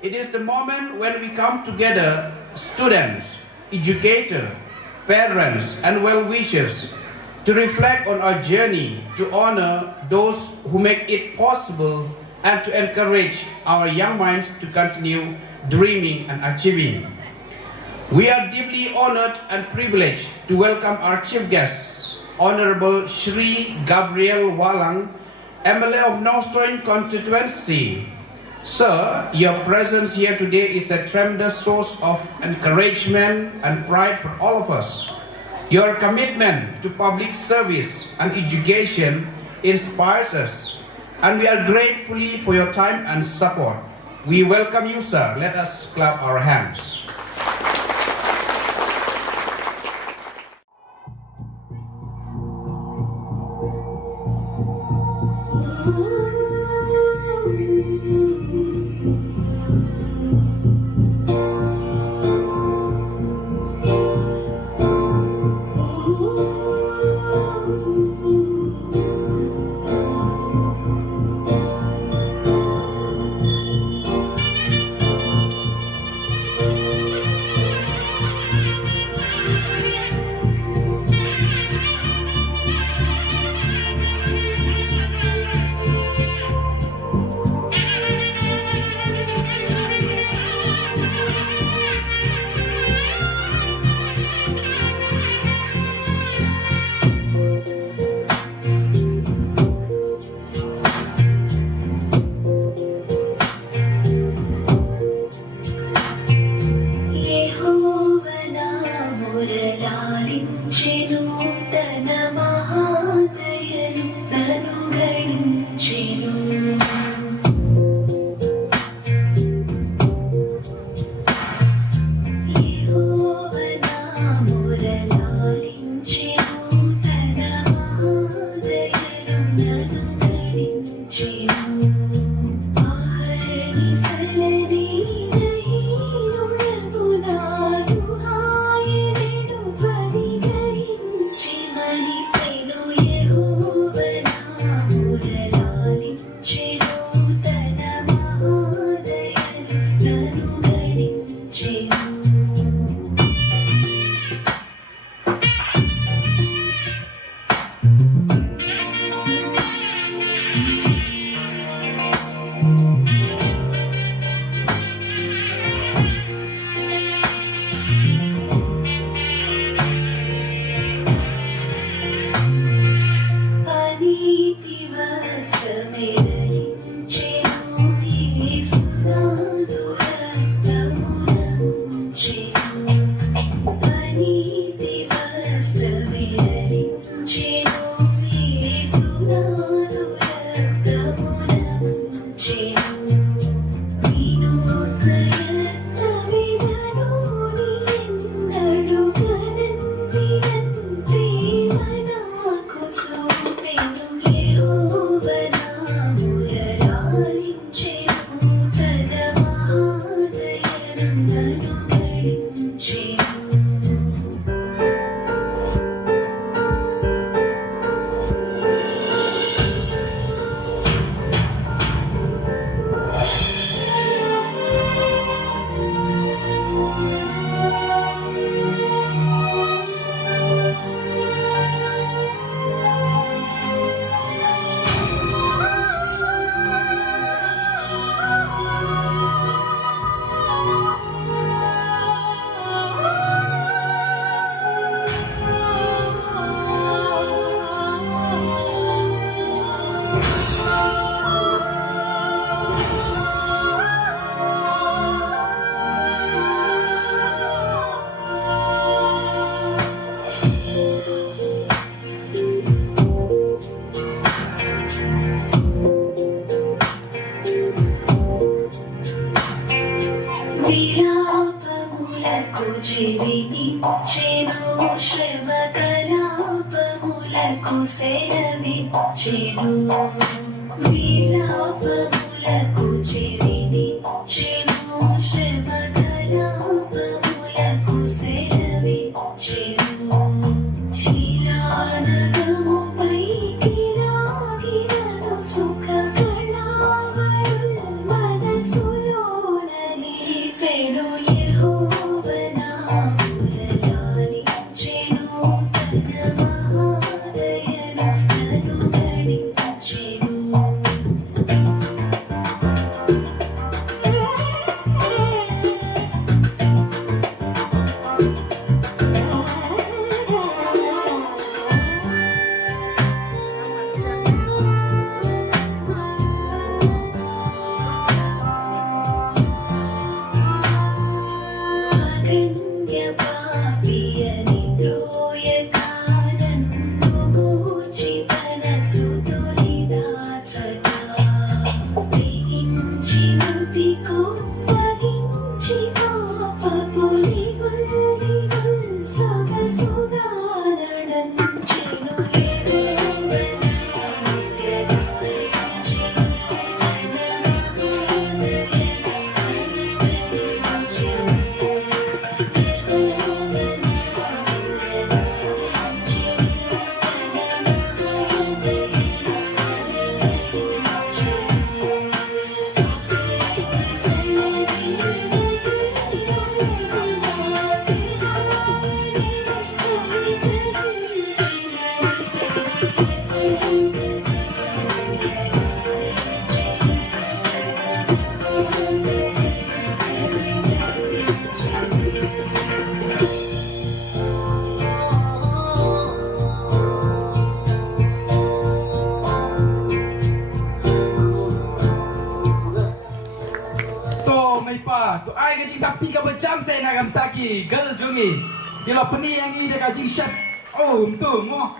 It is the moment when we come together, students, educators, parents, and well-wishers, to reflect on our journey, to honor those who make it possible, and to encourage our young minds to continue dreaming and achieving. We are deeply honored and privileged to welcome our chief guest, Honorable Shri Gabriel Walang, MLA of Northstoin Constituency. Sir, your presence here today is a tremendous source of encouragement and pride for all of us. Your commitment to public service and education inspires us, and we are grateful for your time and support. We welcome you, sir. Let us clap our hands. కన్యపాపియని త్రోయకానన్ను గూర్చి తన సుతులిదాచగా తెగించి మృతి కొప్పగించి పాపపులిగుల్లిగుల్ సొగసుగా నడంచెను To may pa, to ay kajing tapi ka macam te na kam taki, gal jungi. Kilo peni yang ni dia kajing shot. Oh, untung mo.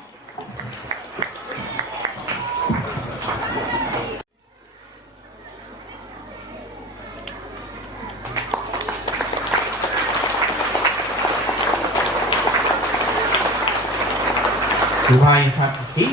Tuhan tak hit.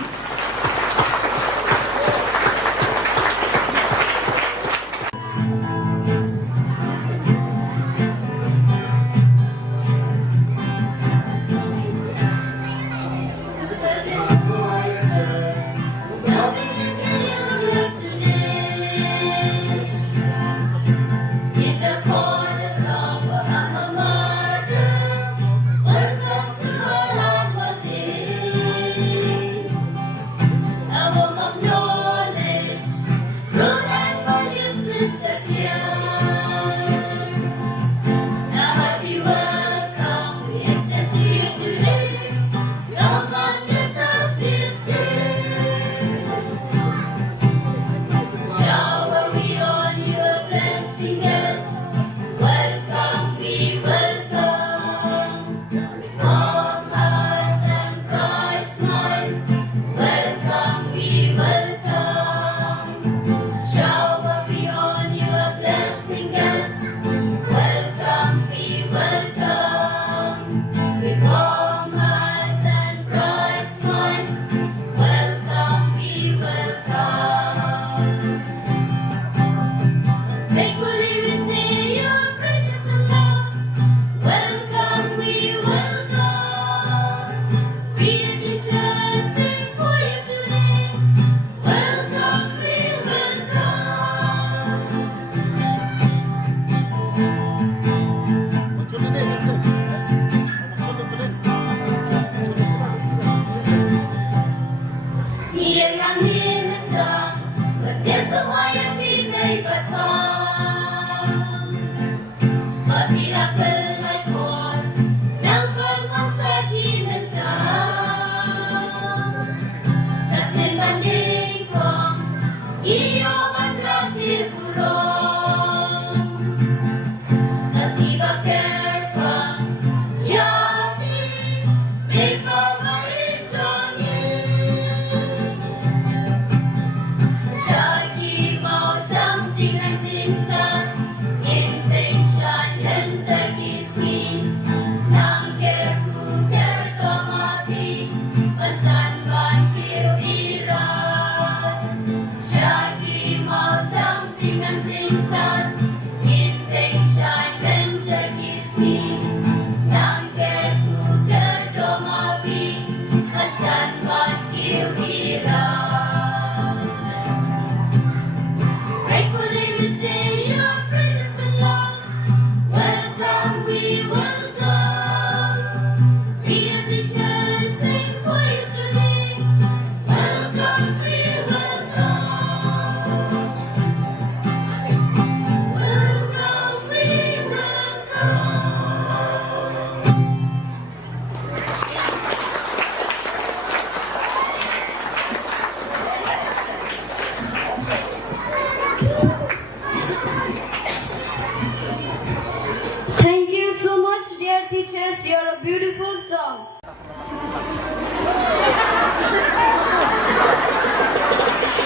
teachers, you're a beautiful song.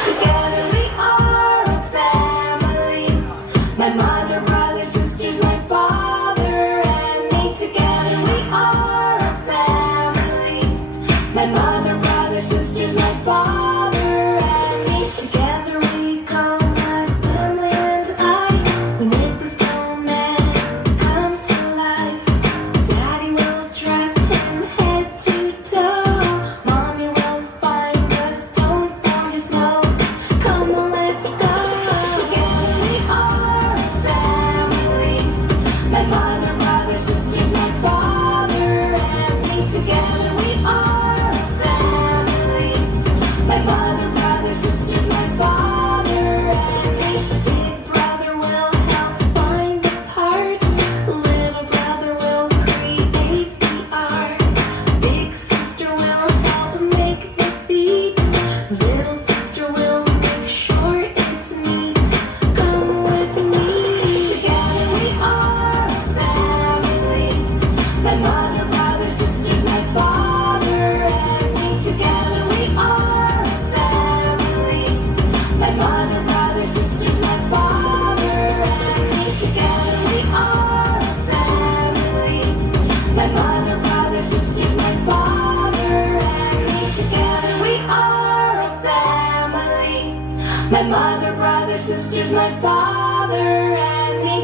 Together we are a family. My mother, brother, sisters, my father, and me. Together we are a family. My mother, brother, sisters, my father, and me. Together we call my family and I. We make the snowman come to life. Daddy will dress him head to toe. Mommy will find a stone for his nose. Come on, let's go. Together we are a family. My mother, brother, sisters, my father, and me. Together we are a family. My mother, brother, sisters, my father, and me. Big brother will help find the parts. Little brother will create the art. Big sister will help make the beat. Little sister will make sure it's neat. Come with me. Together we are a family. My mother, brother, sisters, my father, and me. Together we are a family. My mother, brother, sisters, my father, and me. Together we are a family. My mother, brother, sisters, my father, and me. Together we are a family. My mother, brother, sisters, my father, and me.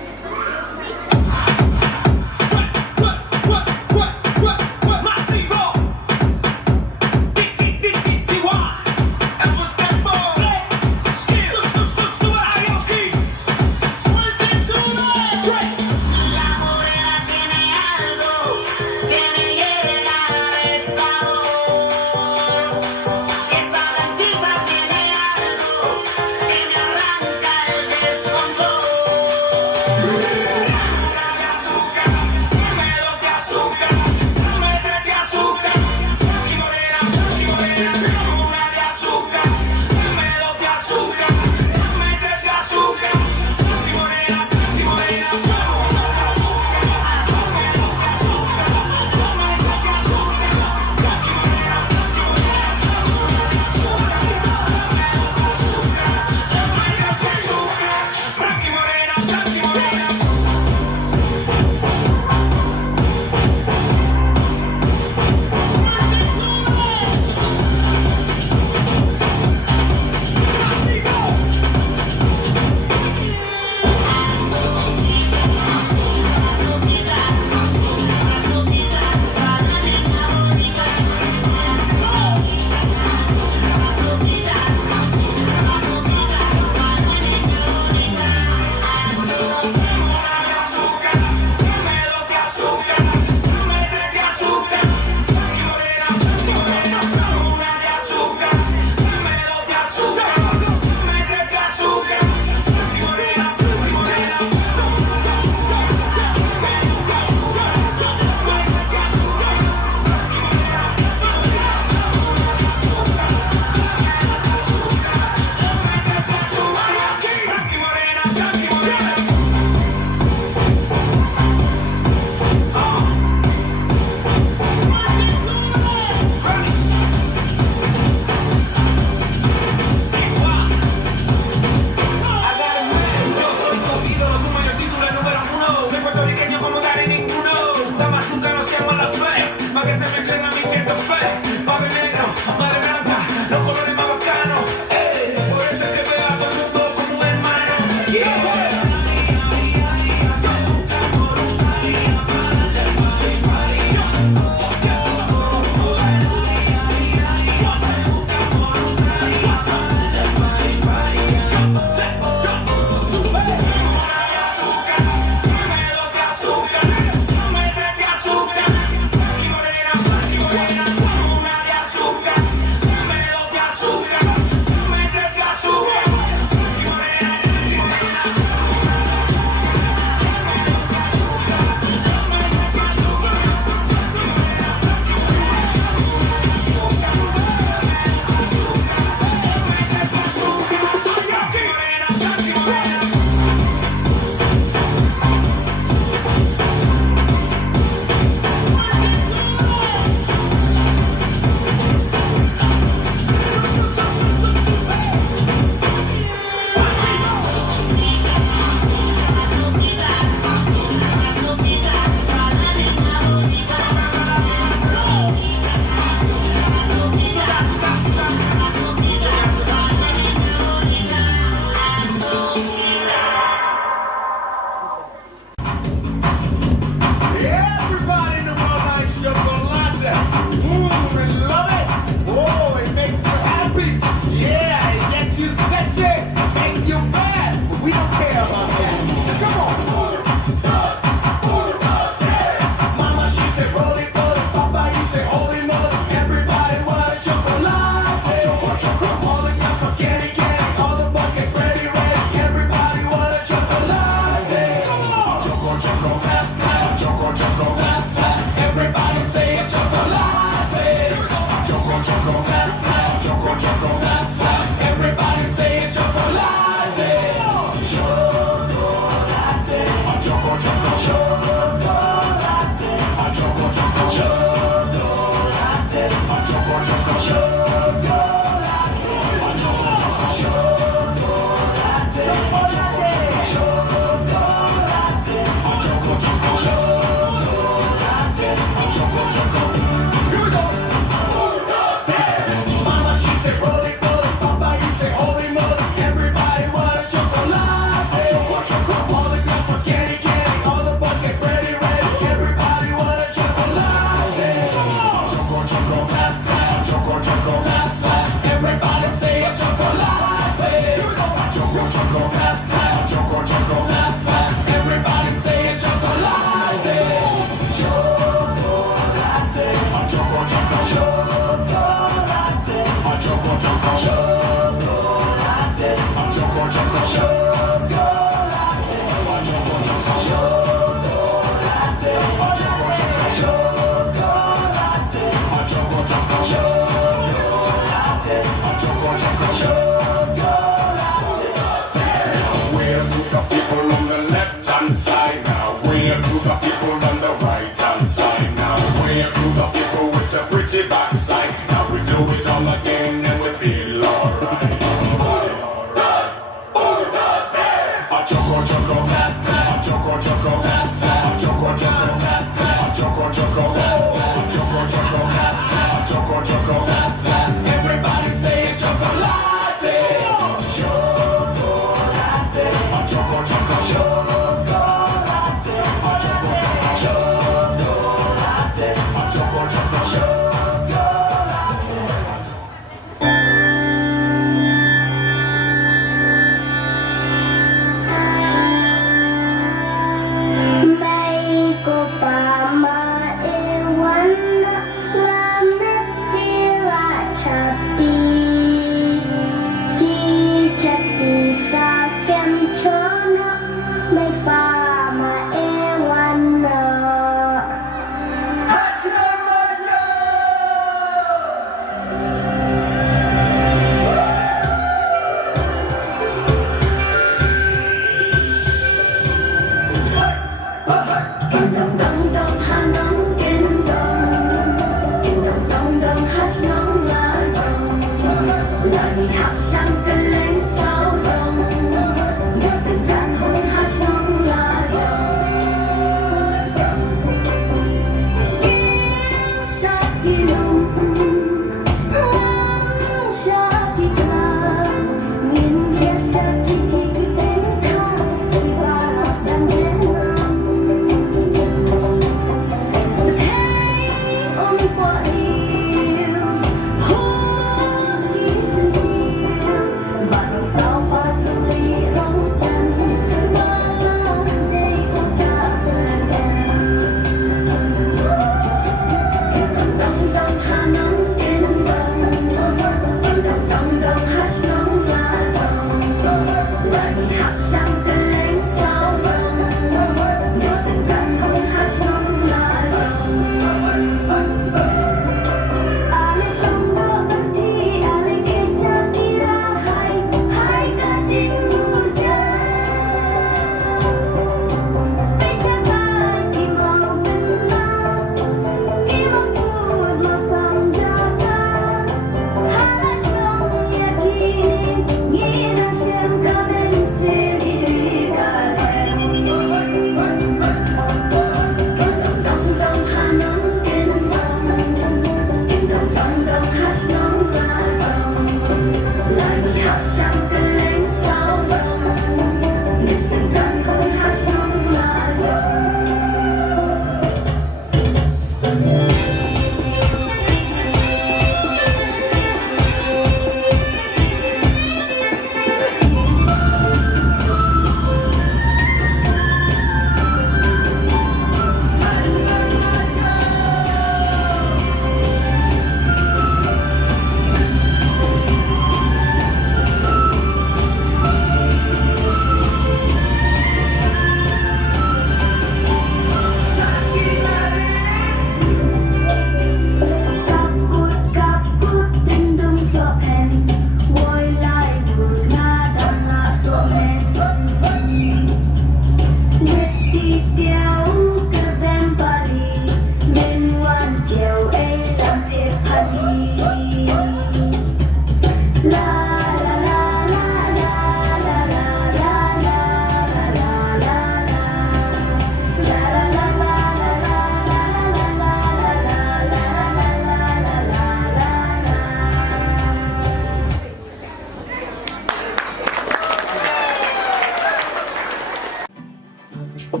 My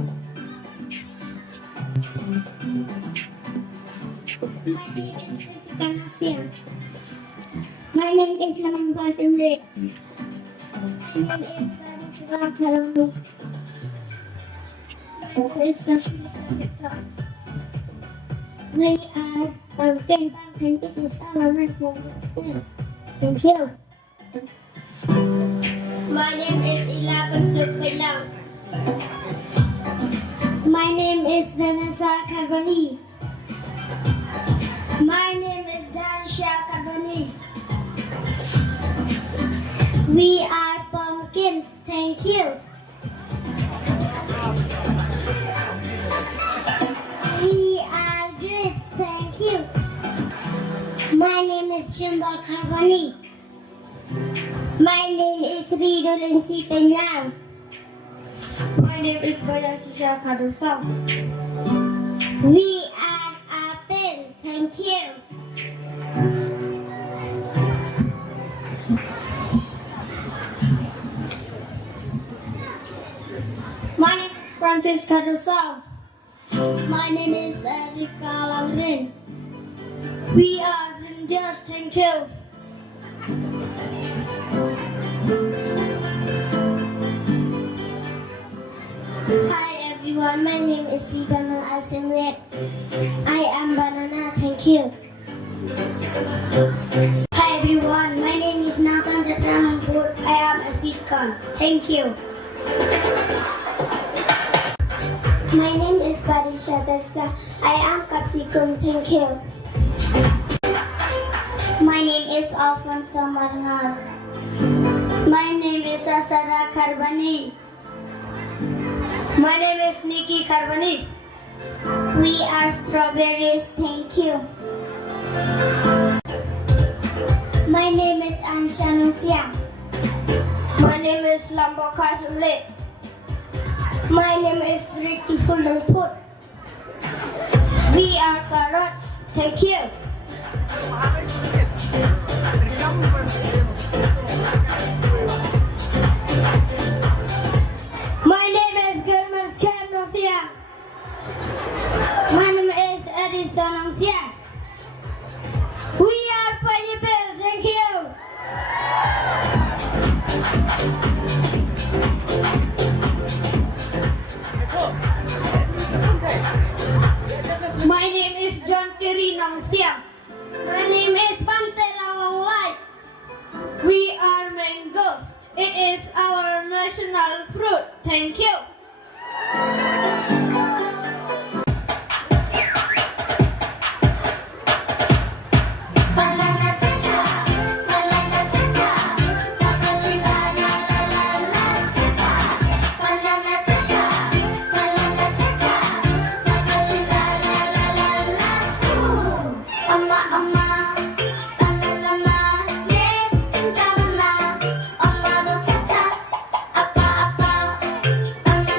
name is Mawlangdep. My name is Thematic. We are 10 and it is our record. Thank you. My name is 11 My name is Vanessa Carboni. My name is Danisha Carboni. We are pumpkins. Thank you. We are grapes. Thank you. My name is Shimbal Carboni. My name is Rido Lindsay Penang. My name is Bayasisha Kadusam. We are apple. Thank you. My name is Francis Kadusam. My name is Erika Langren. We are rangers. Thank you. Hi everyone, my name is Sibana Asimlet. I am Banana. Thank you. Hi everyone, my name is Nasan Jatramanpur. I am a sweet corn. Thank you. My name is Barisha Darsa. I am Capsicum. Thank you. My name is Alfonso Marnal. My name is Asara Carbani. My name is Nikki Carboni. We are strawberries. Thank you. My name is Anshanusia. My name is Lamboka Sumle. My name is Ricky Fullerput. We are carrots. Thank you. My name is Germas Kernosia. My name is Edison Angsia. We are pineapple. Thank you. My name is John Kerry Nangsia. My name is Pante Langlong Light. We are mangoes. It is our national fruit. Thank you. Banana tata, banana tata, banana tata, banana tata, banana tata, Amma, amma, banana, yeah, tata, banana, amma do tata, appa, appa, banana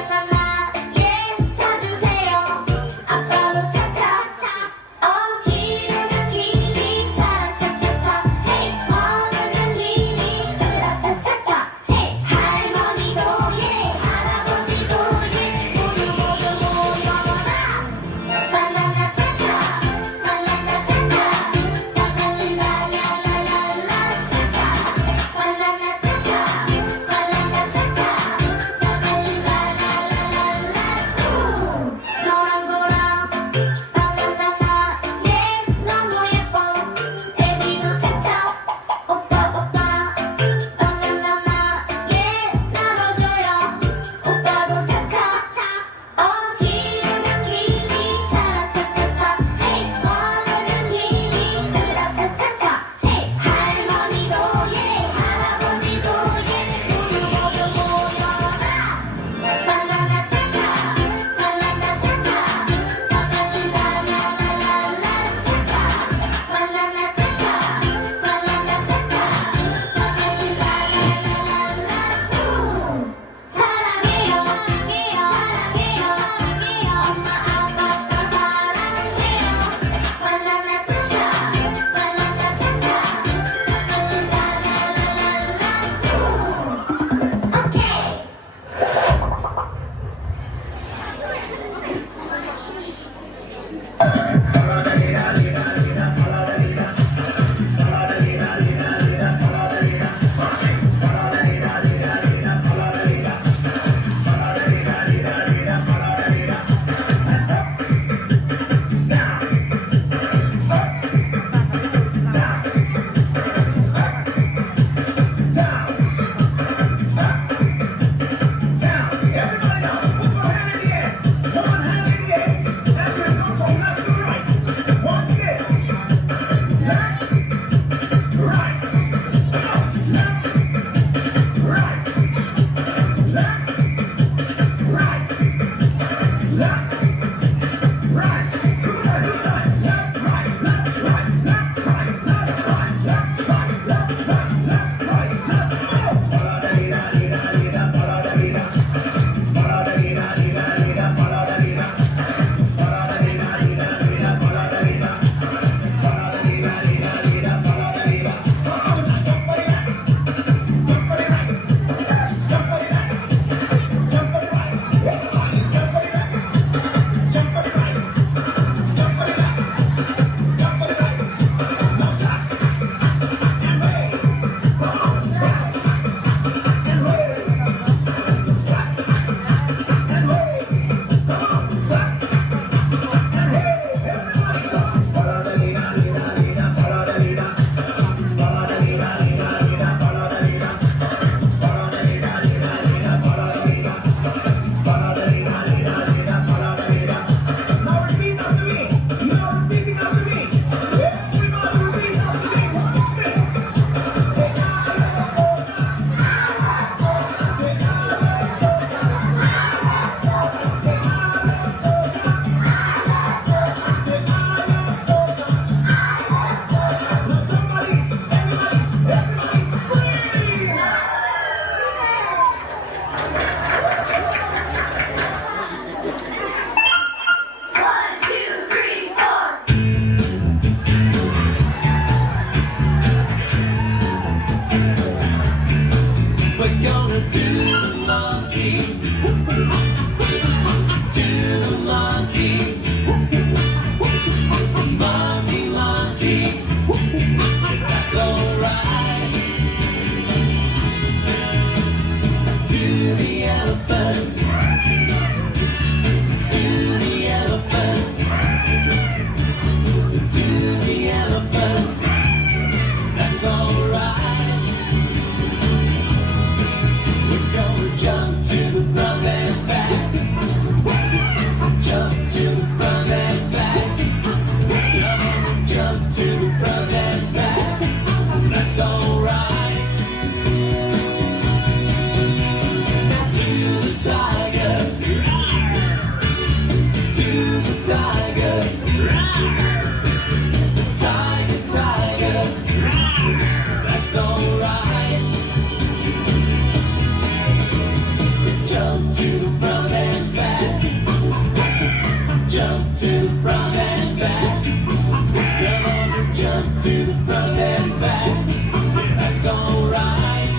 jump to the front and back. Come on and jump to the front and back. Yeah, that's alright.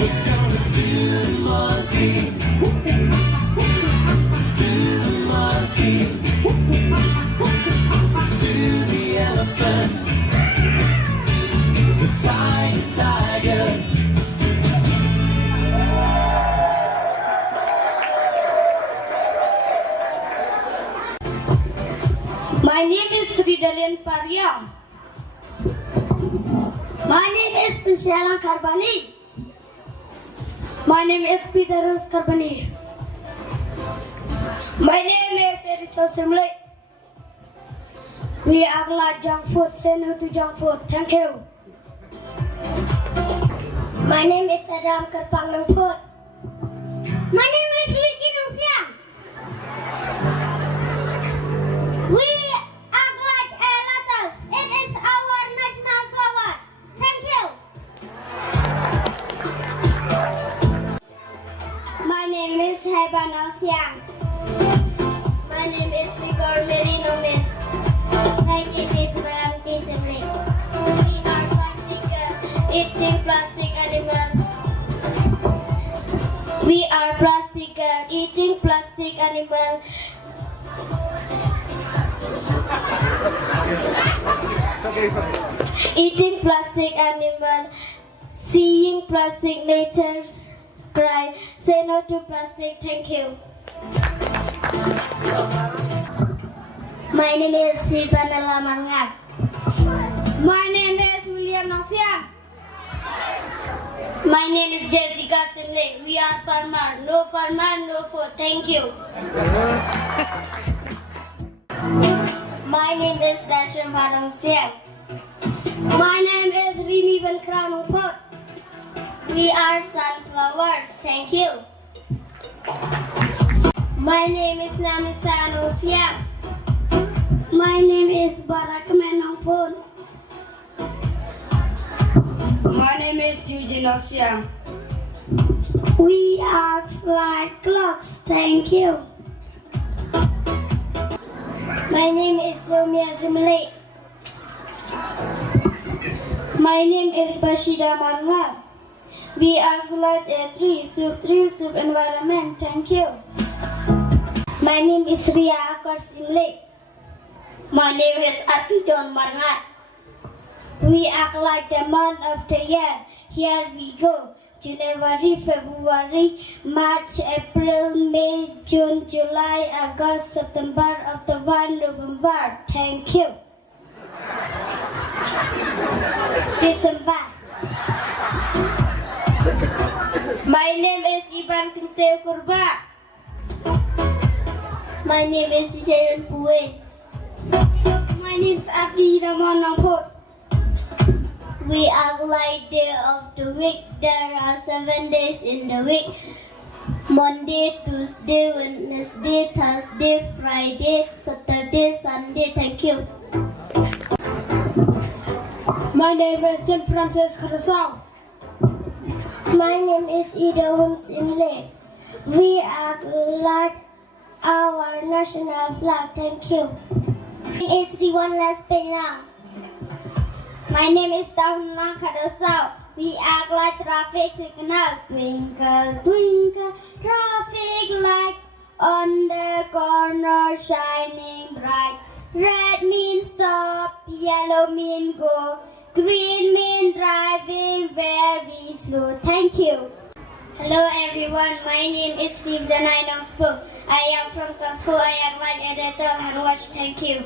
We're gonna do the monkey. Do the monkey. Do the elephant. The tiger. My name is Sridalian Paryam. My name is Priscilla Karbani. My name is Peter Rose Karbani. My name is Erisa Simle. We are glad junk food. Say no to junk food. Thank you. My name is Adam Karpang Nangput. My name is Vicky Nongsiang. We are glad lotus. It is our national flower. Thank you. My name is Heba Nongsiang. My name is Sigor Merino Men. My name is Valanti Simle. We are plastic eating plastic animal. We are plastic eating plastic animal. Eating plastic animal, seeing plastic nature cry. Say no to plastic. Thank you. My name is Sivanala Mangat. My name is William Nongsiang. My name is Jessica Simle. We are farmer. No farmer, no food. Thank you. My name is Dasham Nongsiang. My name is Rimi Bankranongput. We are sunflowers. Thank you. My name is Namisa Nongsiang. My name is Barakman Nongput. My name is Eugene Nongsiang. We are like clocks. Thank you. My name is Somia Simle. My name is Bashida Marngar. We are like a tree soup environment. Thank you. My name is Ria Akar Simle. My name is Arpiton Marngar. We act like the month of the year. Here we go. January, February, March, April, May, June, July, August, September, October, November. Thank you. December. My name is Iban Tinte Kurba. My name is Sharon Pue. My name is Abdi Ramon Nongput. We are like day of the week. There are 7 days in the week. Monday, Tuesday, Wednesday, Thursday, Friday, Saturday, Sunday. Thank you. My name is Jean Francis Carosau. My name is Ida Holmes Imle. We are like our national flag. Thank you. It's Riwan Lespena. My name is Daunlang Kadosau. We act like traffic signal. Twinkle, twinkle, traffic light on the corner shining bright. Red means stop, yellow means go, green means driving very slow. Thank you. Hello everyone, my name is Steve Zanai Nongspo. I am from Kampu. I am like editor and watch. Thank you.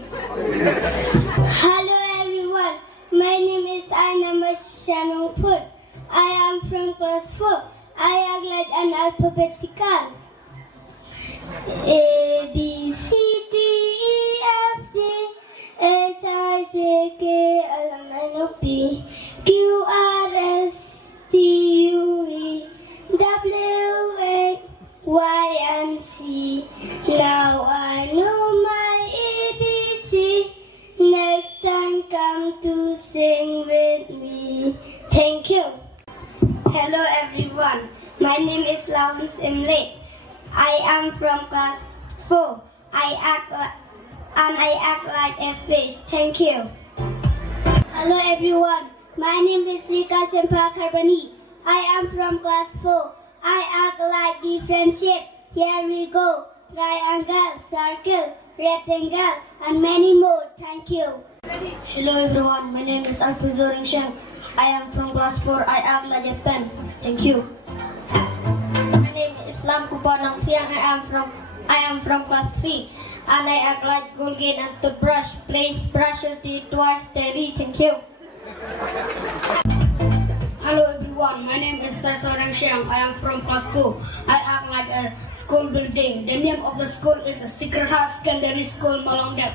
Hello everyone, my name is Aina Mashanongput. I am from class 4. I am like an alphabetical. A, B, C, D, E, F, G, H, I, J, K, L, M, N, O, P, Q, R, S, T, U, V, W, X, Y, and Z. Now I know my ABC. Next time come to sing with me. Thank you. Hello everyone. My name is Lawrence Imle. I am from class 4. I act like a fish. Thank you. Hello everyone. My name is Vika Sempa Karbani. I am from class 4. I act like different shape. Here we go. Triangle, circle, rectangle, and many more. Thank you. Hello everyone. My name is Alfonso Sheng. I am from class 4. I act like a pen. Thank you. My name is Islam Kupanang Siang. I am from class 3. And I act like Colgate and toothbrush. Please brush your teeth twice daily. Thank you. Hello everyone, my name is Tasarang Siang. I am from class 4. I act like a school building. The name of the school is Secret Heart Secondary School, Mawlangdep.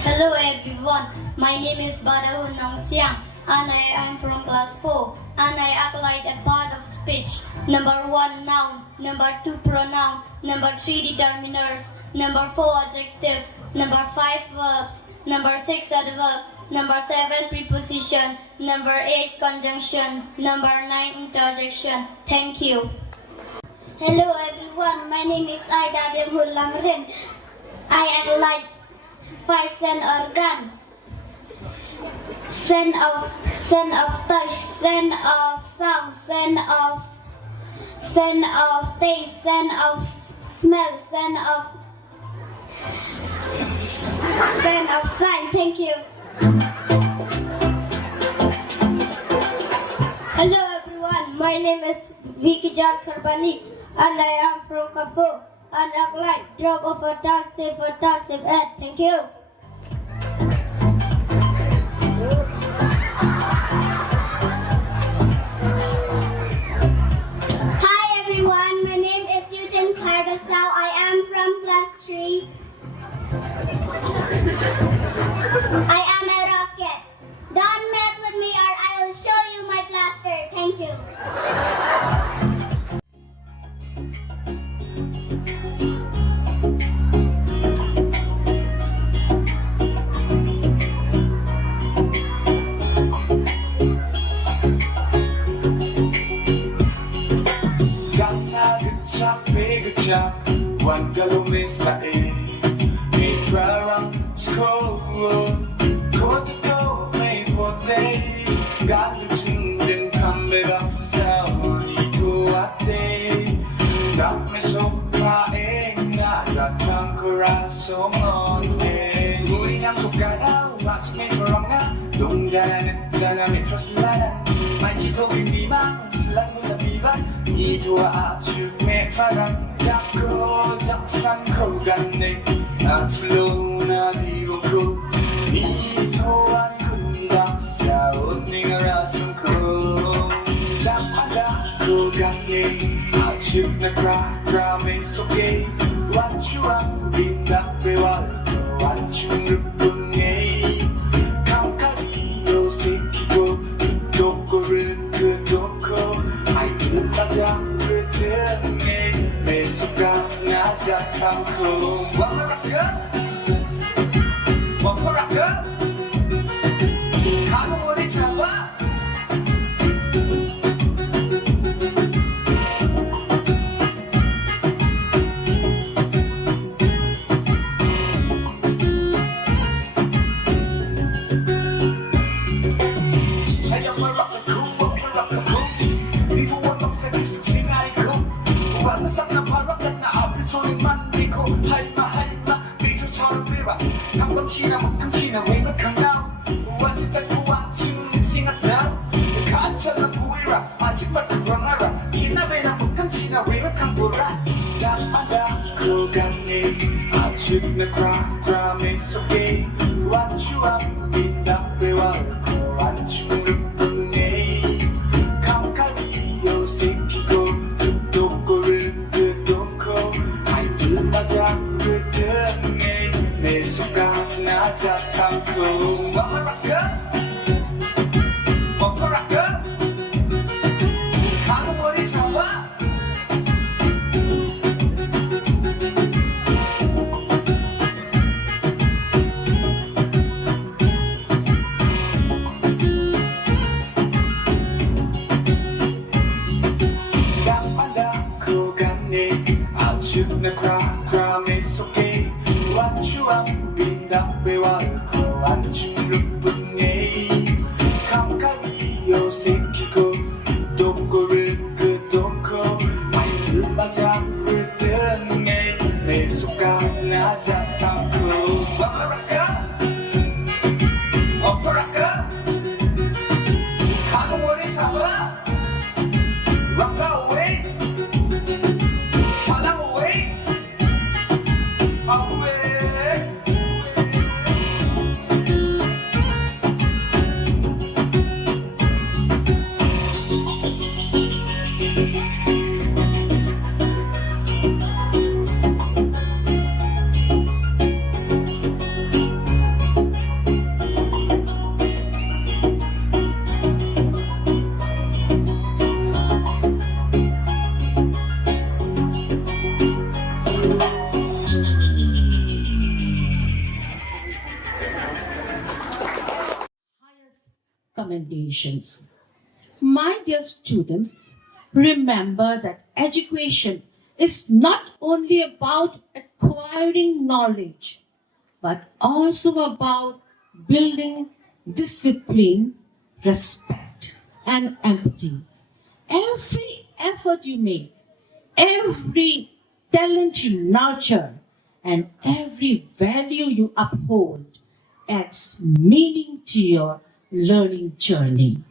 Hello everyone, my name is Badahunang Siang and I am from class 4 and I act like a part of speech. Number 1 noun, number 2 pronoun, number 3 determiners, number 4 adjective, number 5 verbs, number 6 adverb, number 7 preposition, number 8 conjunction, number 9 interjection. Thank you. Hello everyone, my name is Aida Bemhul Langren. I act like 5 cent organ. Scent of touch, scent of sound, scent of taste, scent of smell, scent of sight. Thank you. Hello everyone, my name is Vicky Jan Karbani and I am from Kafo and I like drop of a dance if at. Thank you. Hi everyone, my name is Eugene Cardasao. I am from class 3. I am a rocket. Don't mess with me or I will show you my blaster. Thank you. One gallo miss a Traram school Court to go made for day Got the children come back up sound to a day Got me so crying Nasa tang corazon on Muli nang tukara Watch me for wrong na Dong jana me trust lana My chito bimbiba Slang mo na biba Ito achu me parang Jako jaksan kau gandeng Atlo na diwoku Ito ang kundak sa uning rasong ko Dapada ko gandeng Achip na kra may soke Wanchu ang bindak bewal Wanchung rupun ngay Kangkariyo sekiko Doko rin kedoko Ay tutajang kedeng ngay Suka ngajak kamu Waparaga Kamu mau dicoba Ayo merakaku, waparaga Ibu wamak sekisik singaiku Wangasak na paragat na abit soling mandiko Halma, big조처럼 빌봐 한번치나 목금치나 왜 막한다 완전 딱 보았지 생각나 가짜나 보이라 아직밖에 불안하라 기나베나 목금치나 왜 막한 보라 나마다 고간니 아직 내 크라메 속에 완주 앞이 답배와 완주 르뿐네 감각이 요새키고 그 도코 아이들 맞아 그 등에 내 손가락 나자탕고 워커라까 가는 머리 잡아 มาจากเรื่องเดือนไงในสุขการและจะทำครูว่ารักกันออกรักกันข้าวันนี้สาบะรักกันไว้ชาลังไว้เอาไว้ highest commendations. My dear students, remember that education is not only about acquiring knowledge, but also about building discipline, respect, and empathy. Every effort you make, every talent you nurture, and every value you uphold adds meaning to your learning journey.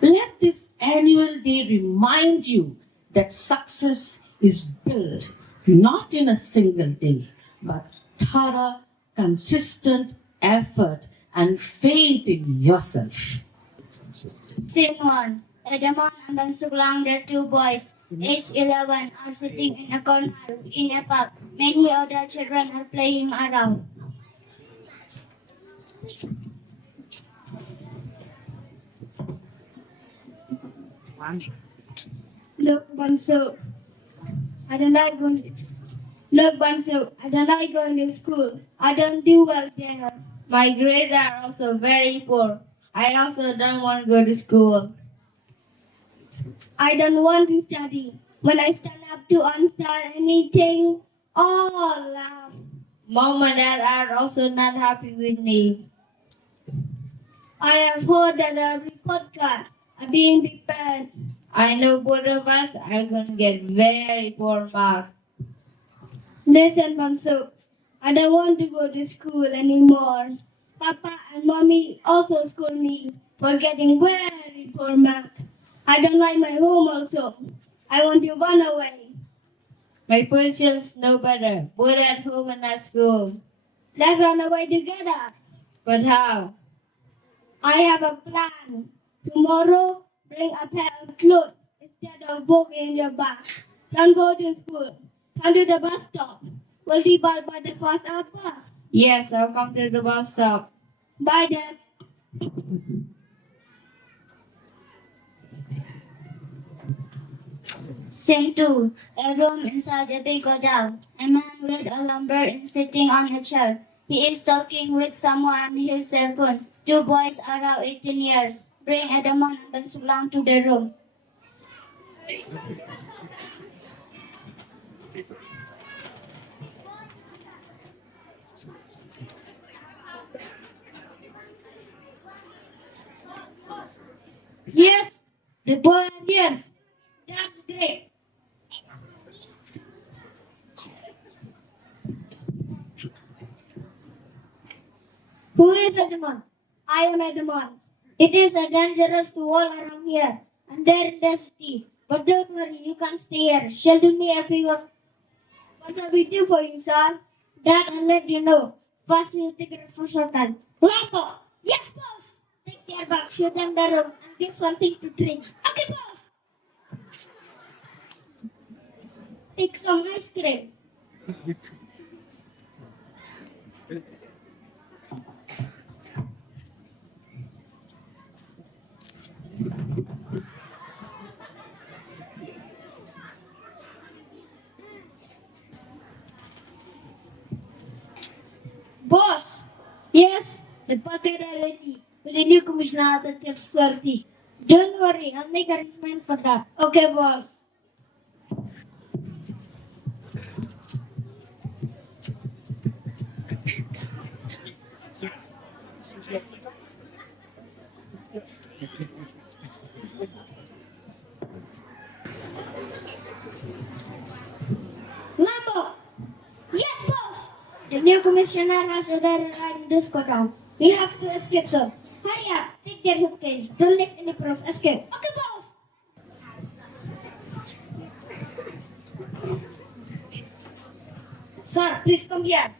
Let this annual day remind you that success is built not in a single day, but thorough, consistent effort and faith in yourself. Scene 1. Edamon and Bansuglang, their two boys, age 11, are sitting in a corner in a park. Many other children are playing around. Look, Bansu, I don't like going. Look, Bansu, I don't like going to school. I don't do well there. My grades are also very poor. I also don't want to go to school. I don't want to study. When I stand up to answer anything, all laugh. Mom and Dad are also not happy with me. I have heard that our report card are being prepared. I know both of us are going to get very poor marks. Listen, Mansu, I don't want to go to school anymore. Papa and Mommy also scold me for getting very poor marks. I don't like my home also. I want to run away. My parents know better, both at home and at school. Let's run away together. But how? I have a plan. Tomorrow, bring a pair of clothes instead of book in your bag. Don't go to school. Come to the bus stop. We'll depart by the first bus. Yes, I'll come to the bus stop. Bye, Dad. Scene 2. A room inside a big hotel. A man with a lumber is sitting on a chair. He is talking with someone on his cell phone. Two boys around 18 years. Bring Edamon and Bansuglang to the room. Yes, the boy are here. That's great. Who is Edamon? I am Edamon. It is dangerous to walk around here, and there in the city. But don't worry, you can stay here. Shall do me a favor. What shall we do for you, sir? That I'll let you know. First, you take it for some time. Lapo! Yes, boss! Take their bag, show them the room, and give something to drink. Okay, boss! Take some ice cream. Boss! Yes, the bucket are ready. With the new commissioner until 30. Don't worry, I'll make arrangements for that. Okay, boss. New commissioner has ordered in this courtroom. We have to escape soon. Hurry up, take their suitcase. Don't leave any proof. Escape. Okay, boss. Sir, please come here.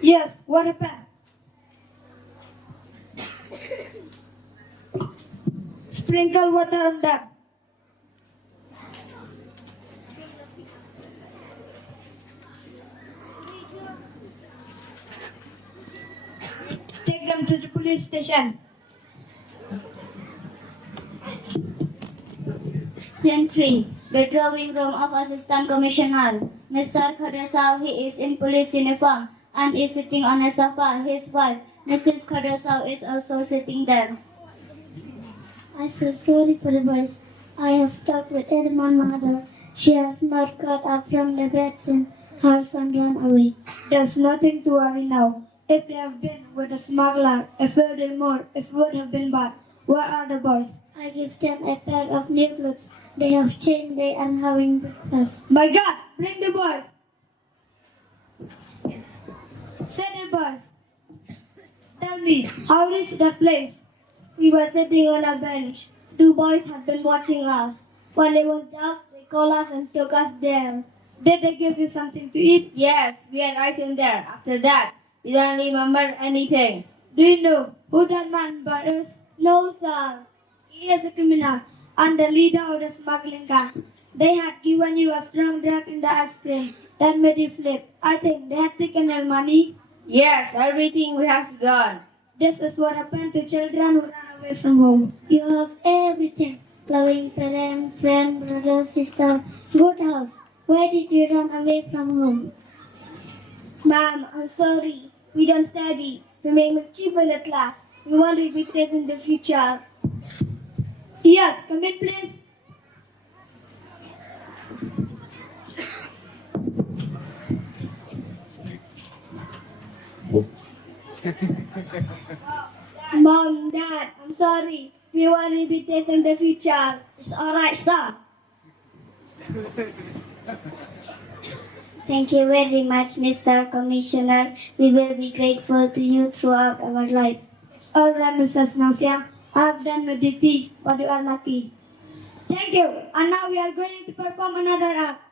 Yes, what happened? Sprinkle water on them. Take them to the police station. Scene 3. The drawing room of Assistant Commissioner. Mr. Khadasau, he is in police uniform and is sitting on a sofa. His wife, Mrs. Khadasau, is also sitting there. I feel sorry for the boys. I have talked with Edmond's mother. She has not got up from the bed since her son ran away. There's nothing to worry now. If they have been with a smuggler, a further more, it would have been bad. Where are the boys? I give them a pair of new clothes. They have changed. They are having breakfast. My God! Bring the boys! Say the boys. Tell me, how reached that place? We were sitting on a bench. Two boys had been watching us. When it was dark, they called us and took us there. Did they give you something to eat? Yes, we had ice in there. After that, we don't remember anything. Do you know who that man is? No, sir. He is a criminal and the leader of the smuggling gang. They had given you a strong drug in the ice cream that made you sleep. I think they had taken your money. Yes, everything we have gone. This is what happened to children who run away from home. You have everything. Loving parents, friend, brother, sister, good house. Why did you run away from home? Ma'am, I'm sorry. We don't study. We make mischief in the class. We want to repeat it in the future. Yes, come in, please. Mom, Dad, I'm sorry. We want to repeat it in the future. It's alright, sir. Thank you very much, Mr. Commissioner. We will be grateful to you throughout our life. It's alright, Mrs. Nausea. I have done my duty, but you are lucky. Thank you. And now we are going to perform another act.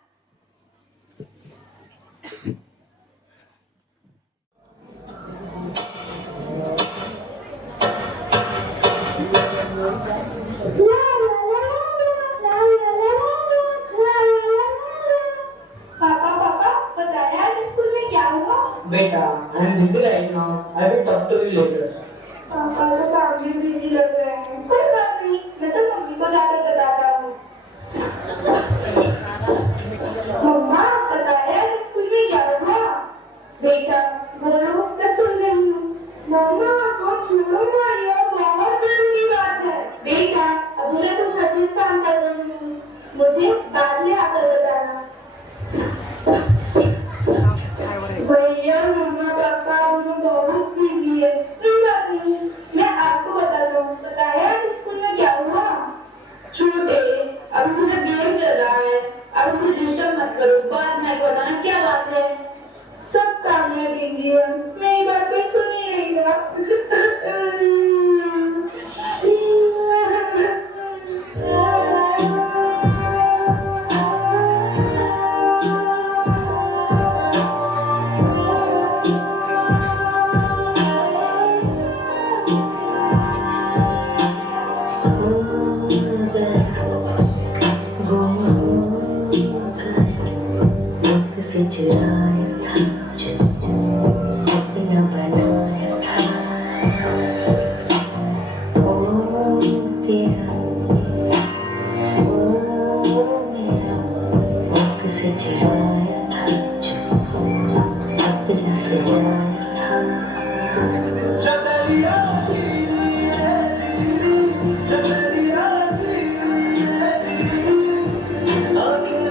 बेटा, I am busy right now. I will talk to you later. पापा तो काफी busy लग रहे हैं। कोई बात नहीं, मैं तो मम्मी को जाकर बताता हूँ। मम्मा, पता है स्कूल में क्या हुआ? बेटा, बोलो, मैं सुन रही हूँ। मम्मा, तुम छोड़ो ना, ये बहुत जरूरी बात है। बेटा, अभी मैं कुछ अर्जेंट काम कर रही हूँ। मुझे बाद में आकर बताना। भैया, मम्मा, पापा दोनों बहुत बिजी है। कोई बात नहीं, मैं आपको बताता हूँ। बताया स्कूल में क्या हुआ? छोटे, अभी मुझे गेम चल रहा है। अब मुझे डिस्टर्ब मत करो। बाद में बताना क्या बात है। सब काम में बिजी है। मेरी बात कोई सुन ही नहीं रहा। चुराया था जो अपना बनाया था ओ तेरा ओ मेरा वक्त से चुराया था जो सपना सजाया था चदरिया चीरी है चीरी चदरिया चीरी है चीरी आंखें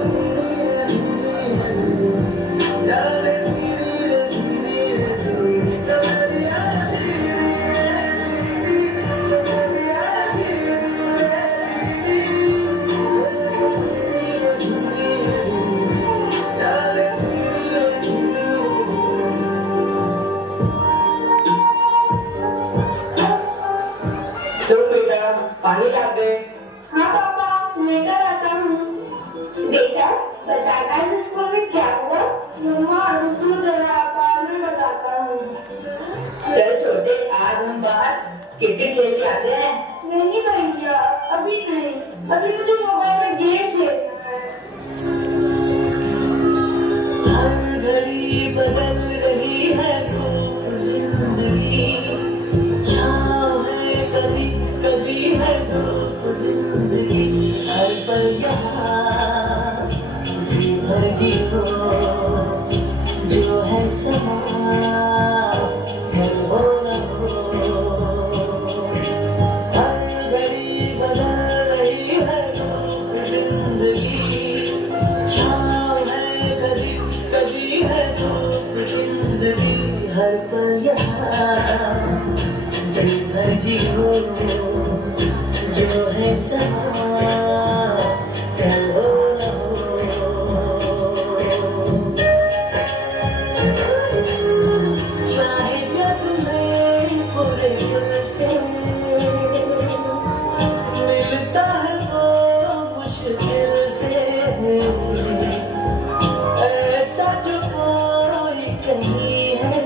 बताना है स्कूल में क्या हुआ? मम्मा रुको जरा, बाद में बताता हूँ। चल छोटे, आज हम बाहर क्रिकेट खेल के आते हैं। नहीं भैया, अभी नहीं, अभी मुझे मोबाइल में गेम खेलना है। हर घड़ी बदल रही है रूप जिंदगी, छाँव है कभी कभी है धूप जिंदगी, हर पल यहाँ जी भर जियो, जो है समा कल हो न हो। हर घड़ी बदल रही है रूप जिंदगी, छाँव है कभी कभी है धूप जिंदगी, हर पल यहाँ जी भर जियो, जो है समा कल हो न हो। चाहे जो तुम्हें पूरे दिल से मिलता है वो मुश्किल से, ऐसा जो कोई कहीं है,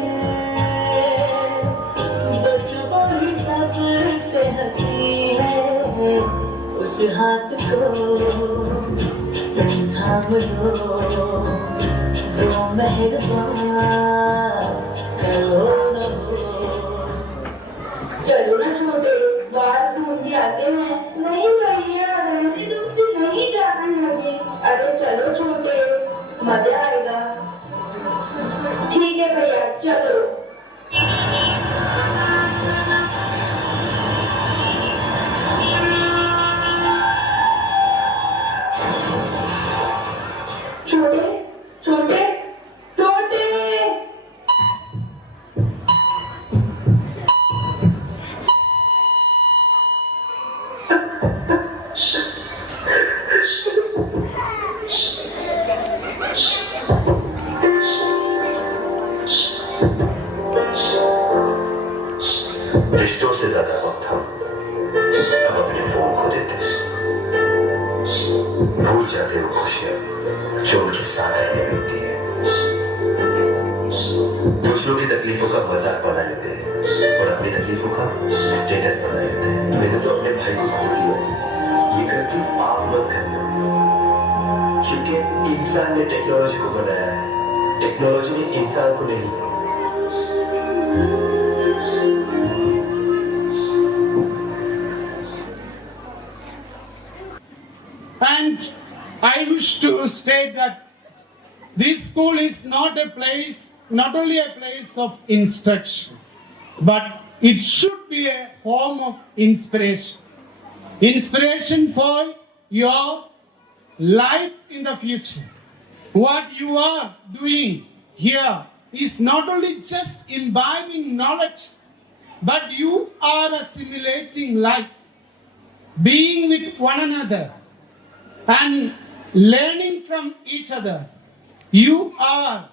बस वही सबसे हंसी है, उस हाथ को तुम थाम लो, वो मेहरबान कल हो न हो। चलो ना छोटे, बाहर घूम के आते हैं। नहीं भैया, रहने दो, मुझे नहीं जाना है। अरे चलो छोटे, मजा आएगा। ठीक है भैया, चलो। छोटे छोटे छोटे, रिश्तों से ज्यादा वक्त हम अपने फोन खो देते हैं, भूल जाते वो खुशियां जो उनके साथ रहने मिलती है, दूसरों की तकलीफों का मजाक बना लेते हैं और अपनी तकलीफों का स्टेटस बना लेते हैं। मैंने तो अपने भाई को खो दिया है, ये गलती आप मत करना, क्योंकि इंसान ने टेक्नोलॉजी को बनाया है, टेक्नोलॉजी ने इंसान को नहीं। And I wish to state that this school is not only a place of instruction, but it should be a home of inspiration. Inspiration for your life in the future. What you are doing here is not only just imbibing knowledge, but you are assimilating life, being with one another, and learning from each other. You are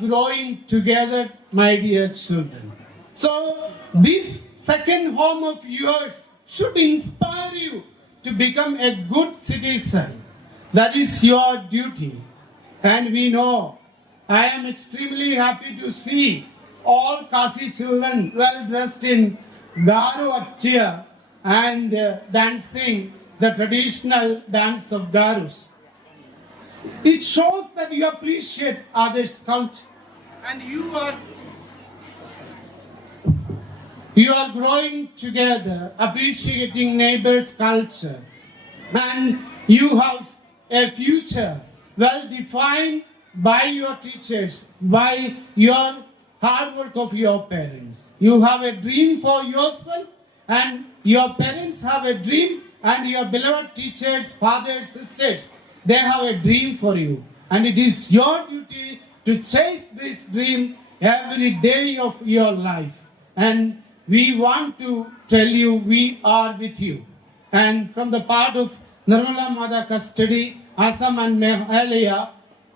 growing together, my dear children. So this second home of yours should inspire you to become a good citizen. That is your duty. And we know, I am extremely happy to see all Kasi children well dressed in Garu attire and dancing the traditional dance of Garus. It shows that you appreciate others' culture and you are growing together, appreciating neighbors' culture, and you have a future well defined by your teachers, by your hard work of your parents. You have a dream for yourself, and your parents have a dream, and your beloved teachers, fathers, sisters, they have a dream for you. And it is your duty to chase this dream every day of your life. And we want to tell you we are with you. And from the part of Nirmala Mada Custody, Assam and Meghalaya,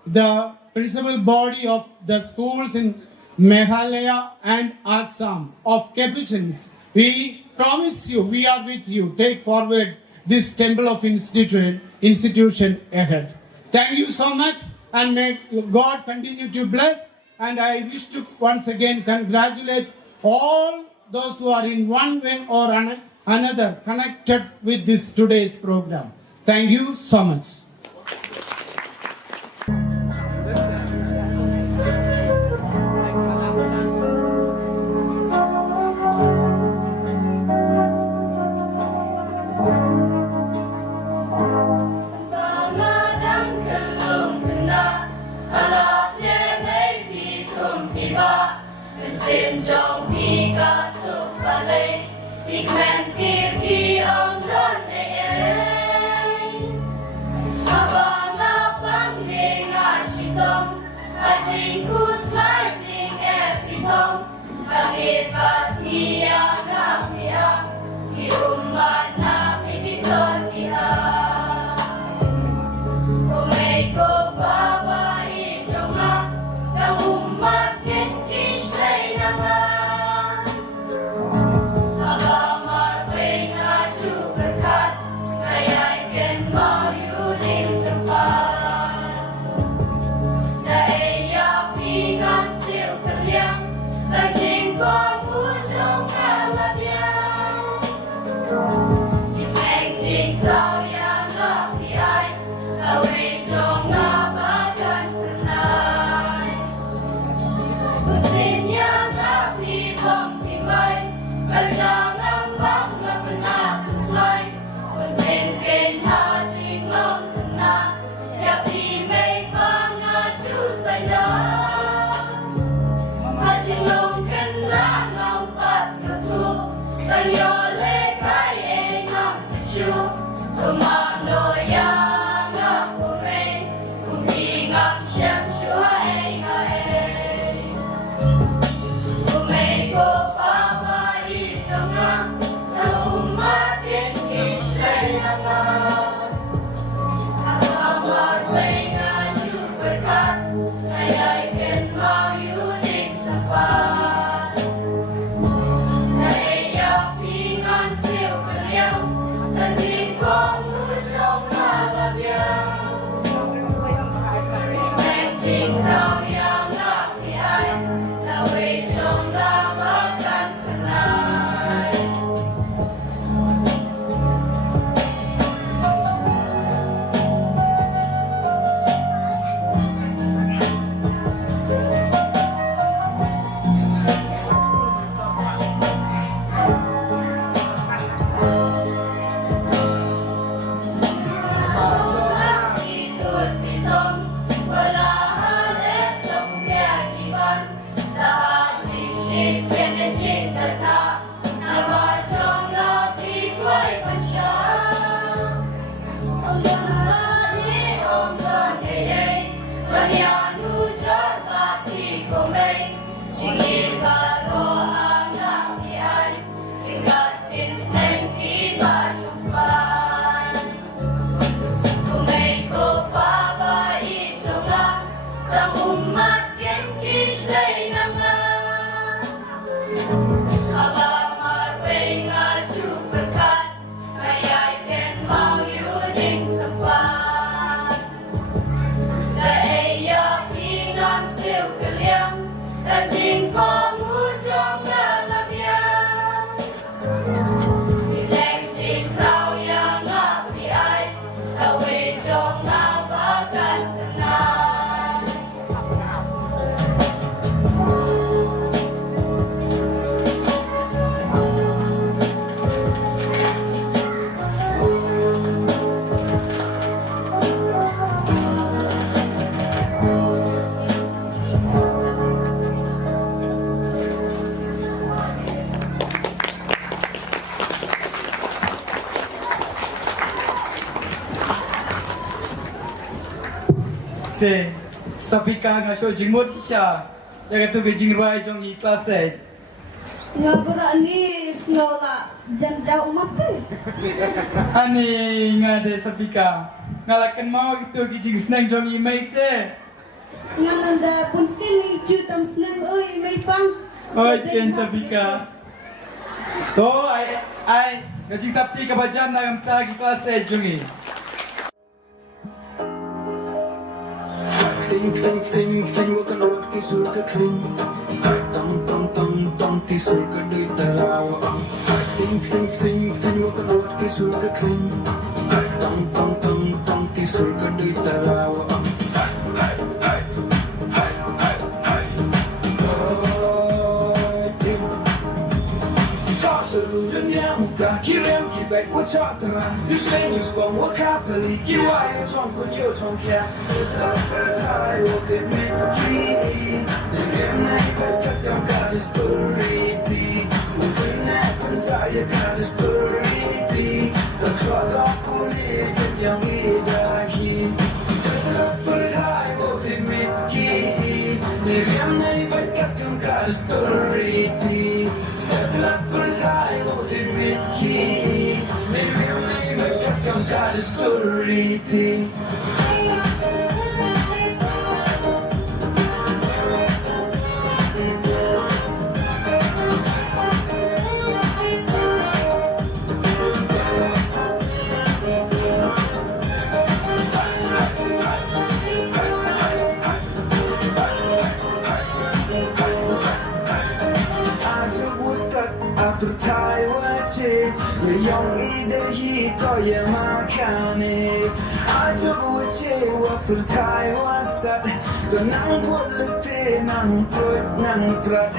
the principal body of the schools in Meghalaya and Assam of Capuchins, we promise you we are with you. Take forward this temple of institution ahead. Thank you so much, and may God continue to bless. And I wish to once again congratulate all those who are in one way or another connected with this today's program. Thank you so much. Sim trong pi ca su ba lei big man pi on don abang apang de nga shitong ajing ku sai jing epitong abit pasia ngapia ki umat na pipitron iha kumay ko baba ichonga kang umat kenkish lay naman abang marway nga berkat kaya ikan mau yuling sempat daya pingan siu keliang lajing kong ujung alabiang ciseng jing krau yang ngapi ai lawe jong ngabakan pernah Pusin yang ngapi bom timai Kajang ngambang ngabenak keslai Pusin ken hajing long kena Yapi mei pangaju sayang Hajing long kena ngampat seketu Tang yole kai ngam tecu Kumak no yang ngapu mei Kumpi ngam syam syua hai Kumay ko papa itonga na umating islay naman Kamar way nga berkat kaya ikan mau yuling sapat Naiyak pingan siu keliang Nanting kong ujong alabiang Iseng jing rau yang ngapi ai Lawe jong ngabakan kenai Ikut pitong wala hales song keakiban lahat jing kena jing kata nama jong lapi kuai pansya om don heye banyan hujan mati komeng jingin karo angang kiai ingatin sneng kiba syumpan Kumay ko baba itonga Tang umat ken kislay naman Abang marway nga berkat Kaya ikan mau yuning sempat Daya pingan siu keliang Kajing kong ujong alabiang Iseng jing krau yang ngapi ai Lawe jong ngabakan kenai Sapika nga so jingmot siya. Ya katu ge jingruai jong i kelas 8. Nga berani sekolah janda umat ke? Ani nga de sapika. Ngalakan mau gitu ge jing sneng jong i mai te. Nga nanda pun sini jutam senang mai pang. Oi ten sapika. To ai Ngajing tapti kabajan na tagi kelas jungi. Ting wakan awat ki surga sing. Tong ki surga di tarawa. Ting wakan awat ki surga sing. Tong ki surga di tarawa. Kirem ki baik wa chatara Yuslein yusbong wa kapali Ki wai chong kun yo chong kya Sita perthai wo te me ki Nirem nai berkat kau kada story ti Upin nai pun saya kada story ti Tak suat aku ni jet yang idahi Sita perthai wo te me ki Nirem nai berkat kau kada story ti Sita perthai wo te me ki Nirem nai berkat kau kada story ti Bertai wace ya yang ide hi ko ya makane ajo wace wa bertai wasta to nang buat lete nang prot nang prat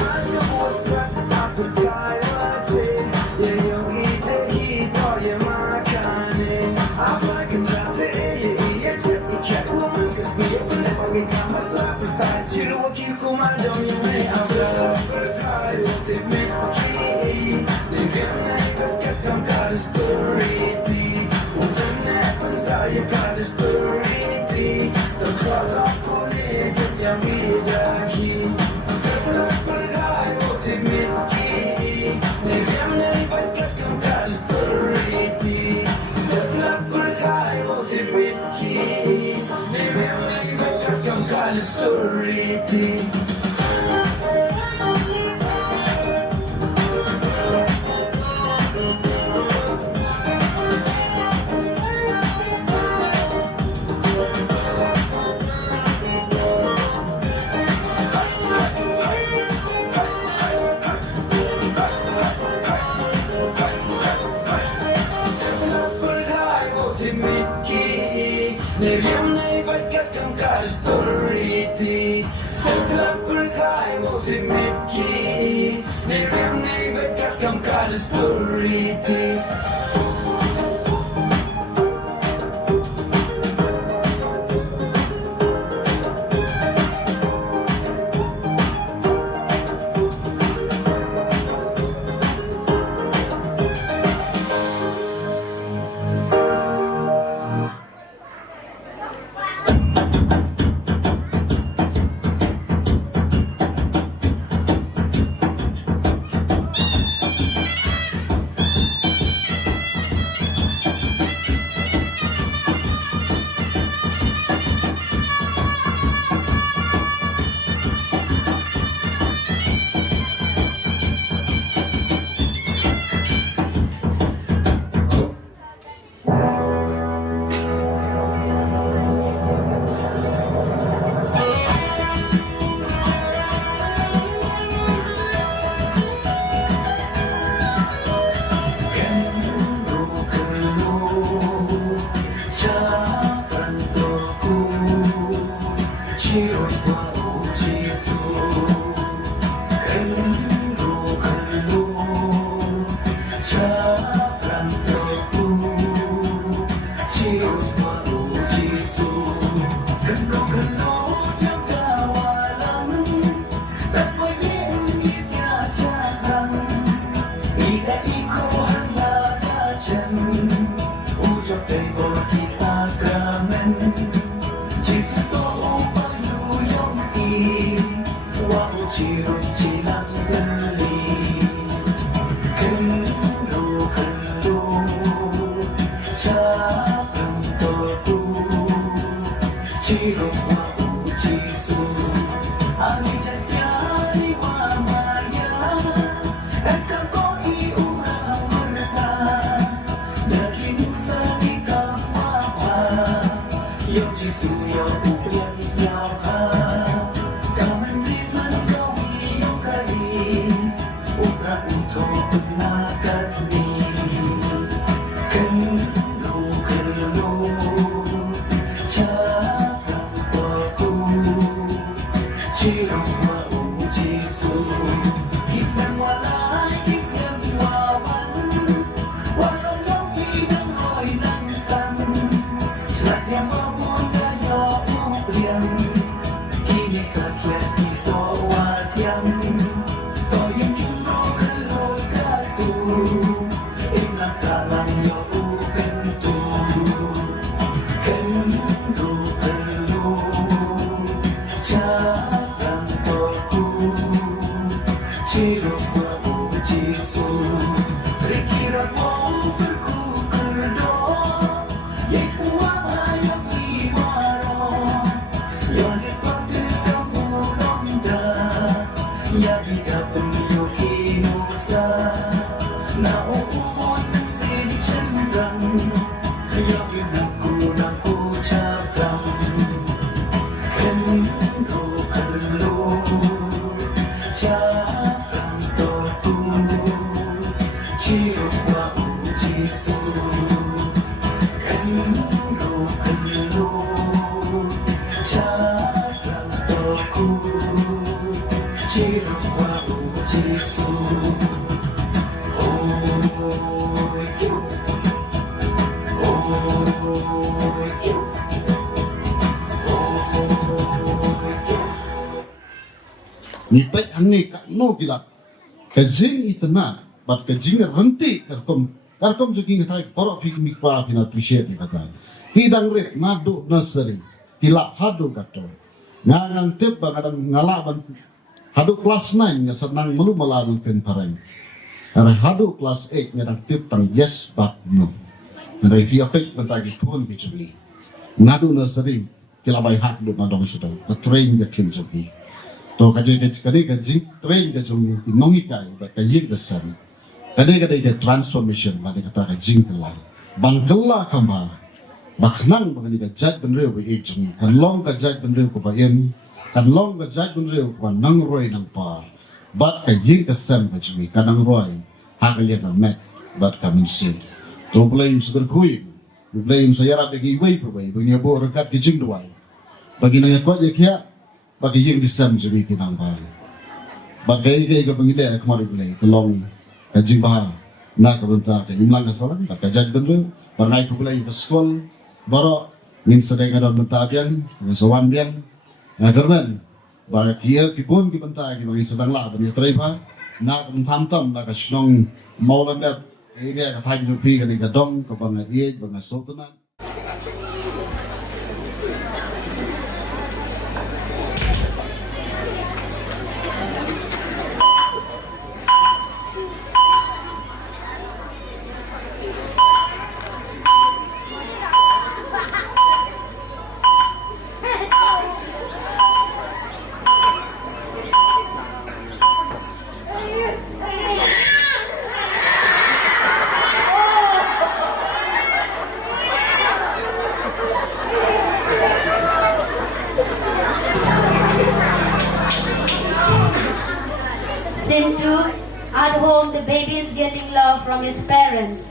ajo wasta bertai wace ya yang ide hi ko ya makane apa kan rate ya jadi kat woman kesni boleh bagi kamas la bertai ciru ki kumar dong yang me asla bertai wote me story ti Utan na pun saya kada story ti Tak suat aku ni jet yang idahi Setelah perhai wote mitki Nirem nai berkat kau kada story ti Setelah perhai wote mitki Nirem nai berkat kau kada story ti Nirem nai berkat kau kada story ti Setelah perthai wote mitki Nirem nai berkat kau kada story ti Ni pek ane kat no gila kajing itena bat kajing renti karkom jogi ngatai porok pik mikwa pina appreciate kata hidang rek nadu nursery tilak hadu kato ngangan tip bangadam ngalaban hadu kelas 9 nga senang melu melawan pen pareng ara hadu kelas 8 ngadang tip tang yes but no ngai fi apek bantagi kon kichuli nadu nursery kilabai hak do nadong sudah ka train ga kin jogi to kadai train ke jung nongi kai ba kai besar kadai ke transformation ba kata ka jing kelar bangkela kamba baknang bangani ka jat benreu ba e jung kan long ka jat benreu ko ba em kan long ka jat benreu ko nang roi nang pa bat ka jing ka sam ka jung kanang roi haglia na met bat ka min sin to blame sugar kui blame sayara bagi wei per wei bagi bo rekat ki jing duai bagi na ko je kya bagi yang disam jadi kinang bar bagai ke pengide kemarin boleh tolong kajing bah nak bentar ke imlang kasalan tak kajak bendu bangai ku boleh ke sekolah baru min sedang ada bentar yang sawan yang agarman bagi dia kibun ki bentar ki bagi sedang lah bagi terima nak tam nak senong Mawlangdep ini ka time ju pi ka ni ka dong ka bangai ye bangai sultanan. At home, the baby is getting love from his parents.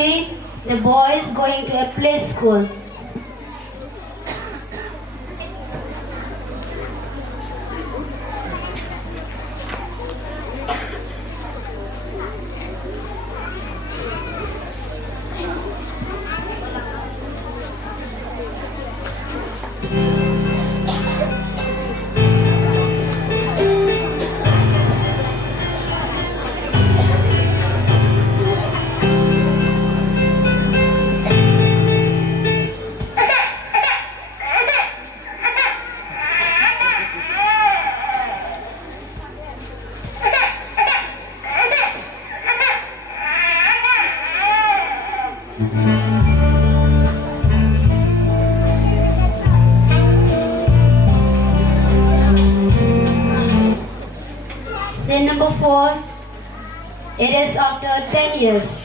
3, the boy is going to a play school. Scene number 4, it is after 10 years.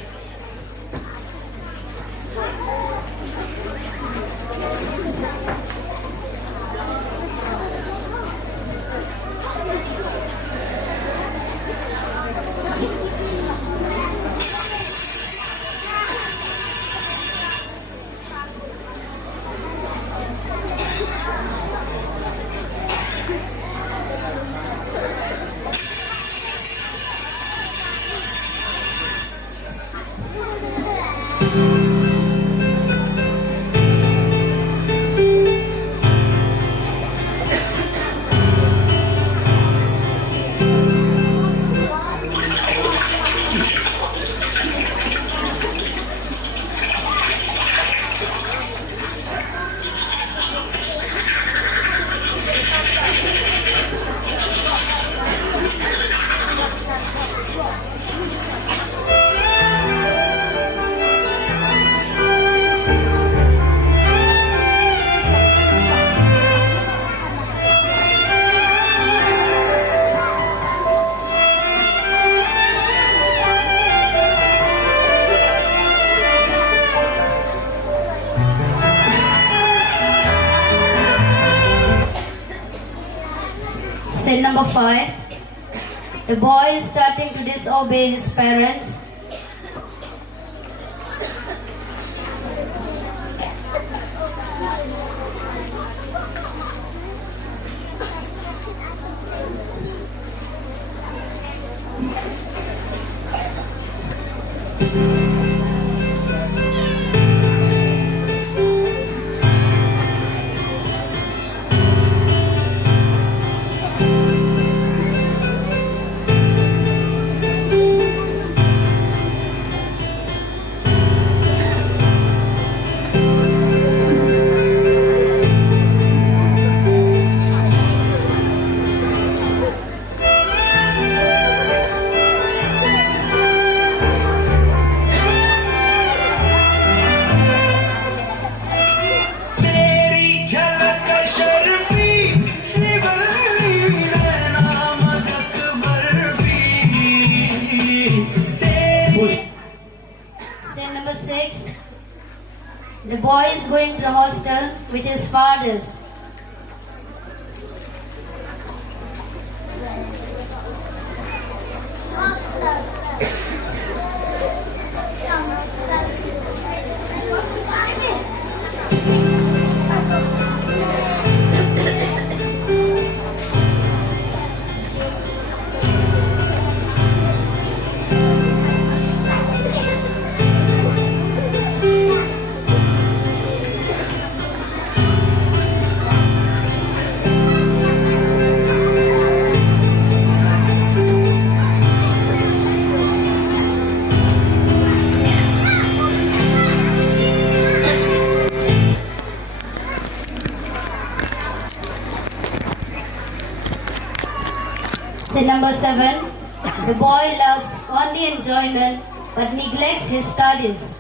Scene number 5, the boy is starting to disobey his parents. Scene number 6, the boy is going to the hostel, which is father's. Scene number 7, the boy loves only enjoyment but neglects his studies.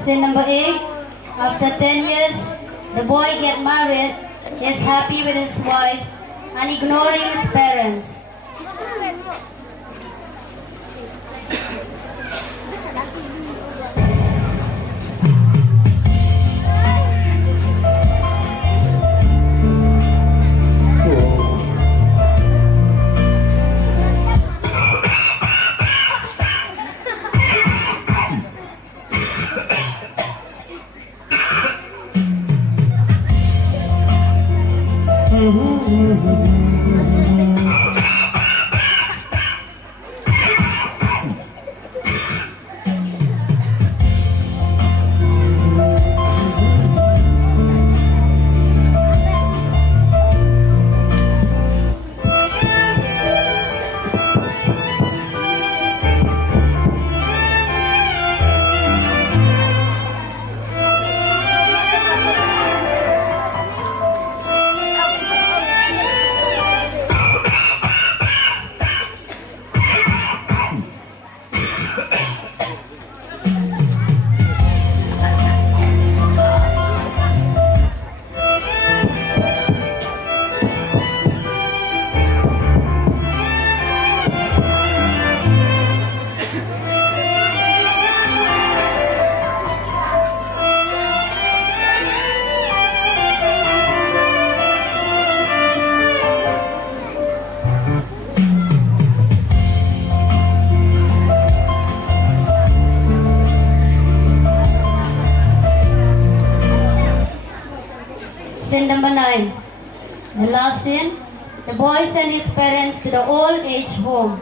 Scene number 8. After 10 years, the boy get married. He's happy with his wife and ignoring his parents. Scene number 9. The last scene, the boy sent his parents to the old age home.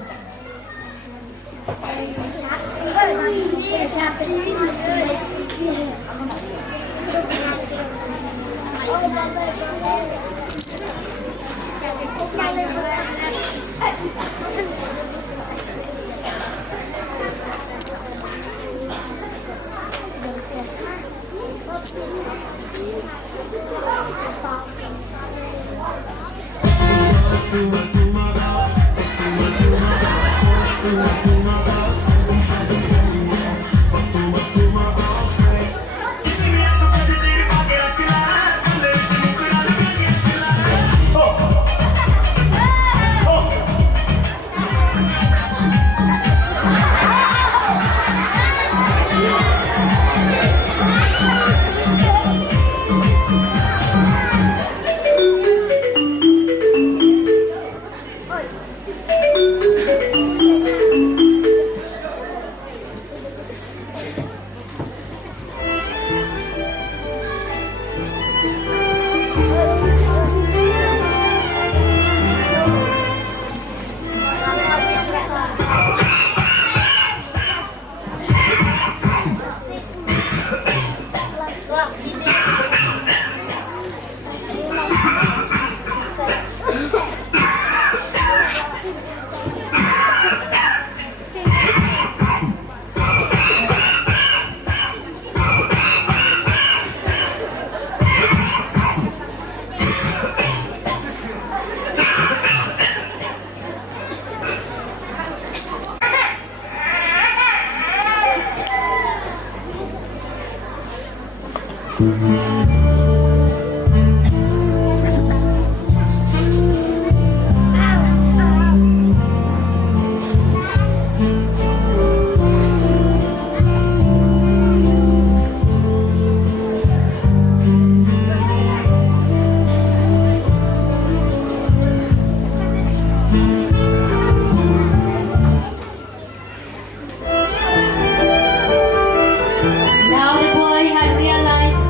Now the boy had realized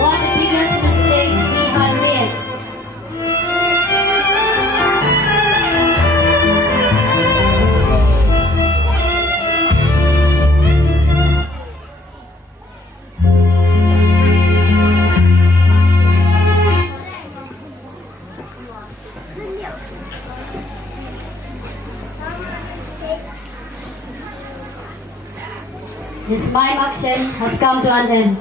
what the biggest mistake he had made. His mime action has come to an end.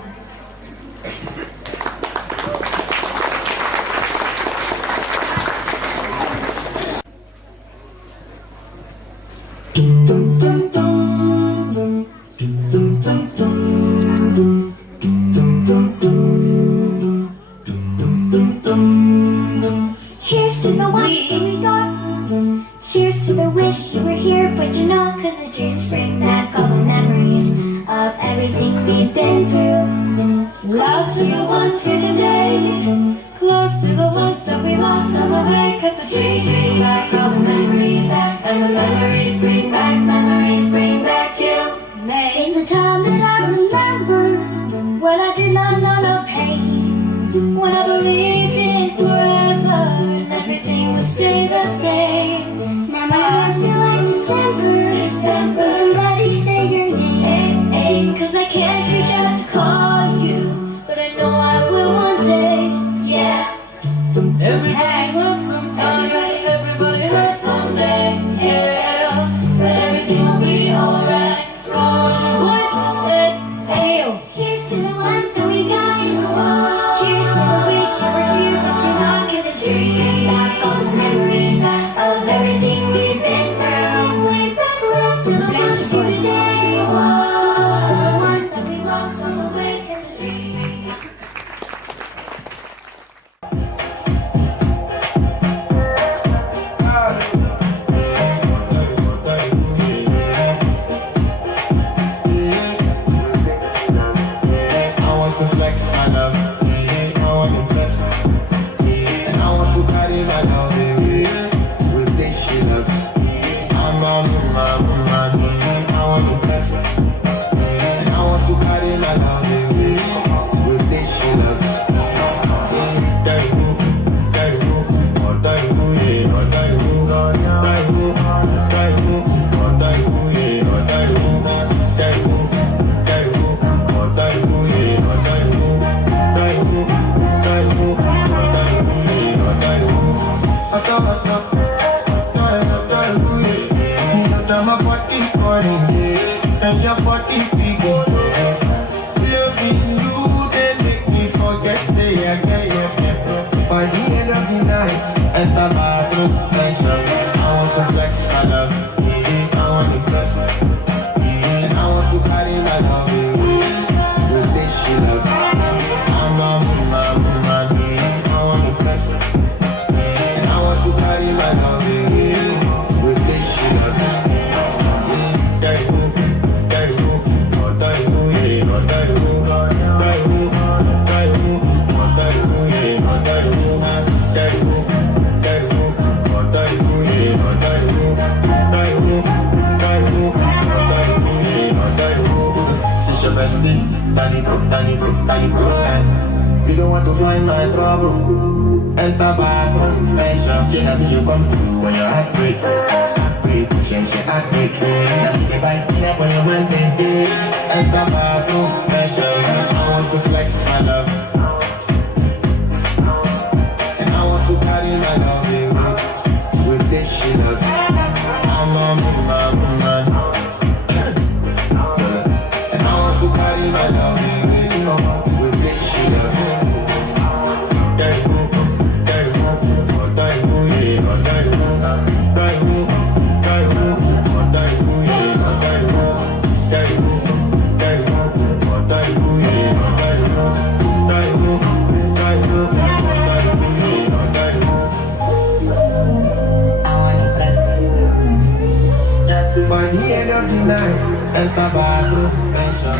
Dum dum dum dum dum dum dum dum. everything we've been through. Lost to the ones here today, close to the ones that we lost on the way. 'Cause the dreams bring back all the memories, and the memories bring back you. It's a time that I remember when I did not know no pain, When I believed in forever and everything would stay the same. Now my heart feel like December when somebody say your name. 'Cause I can't reach out to call you, but I know I will one day. Yeah. Everybody wants some time, everybody wants someday, yeah. But everything will be alright. Go on, your voice will say, hey yo. Here's to the ones that we got. Cheers to the wish you were here, but you're not. 'Cause the dreams bring back all the memories of everything we've been through. Close to the ones here today, close to the ones that we lost on the way. 'Cause the dreams bring back. I want to flex my love, I want to impress, and I want to carry my love with this she loves. I'm a woman, I want to impress, and I want to carry my love with this she loves. And your body big, loving you, they make me forget, say yeah. By the end of the night, and the bathroom pressure, I want to flex my love, I want to impress, and I want to carry my love with this she loves. I'm a woman, I want to impress, and I want to carry my love with this she loves. You don't want to find my trouble. And the bathroom pressure. She have you come through when your heart break. Change your heart break. Now you get back in for your man, baby. And the bathroom pressure. I want to flex my love, and I want to carry my love with this she loves. I'm a woman, and I want to carry my love with this she loves. By the end of the night, and the bathroom pressure.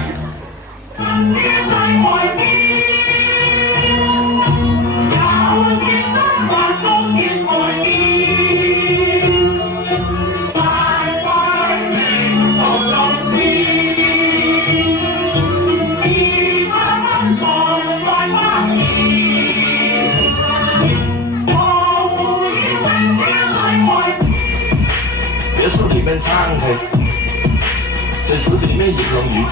别墅里面唱嘿，水池里面演龙鱼。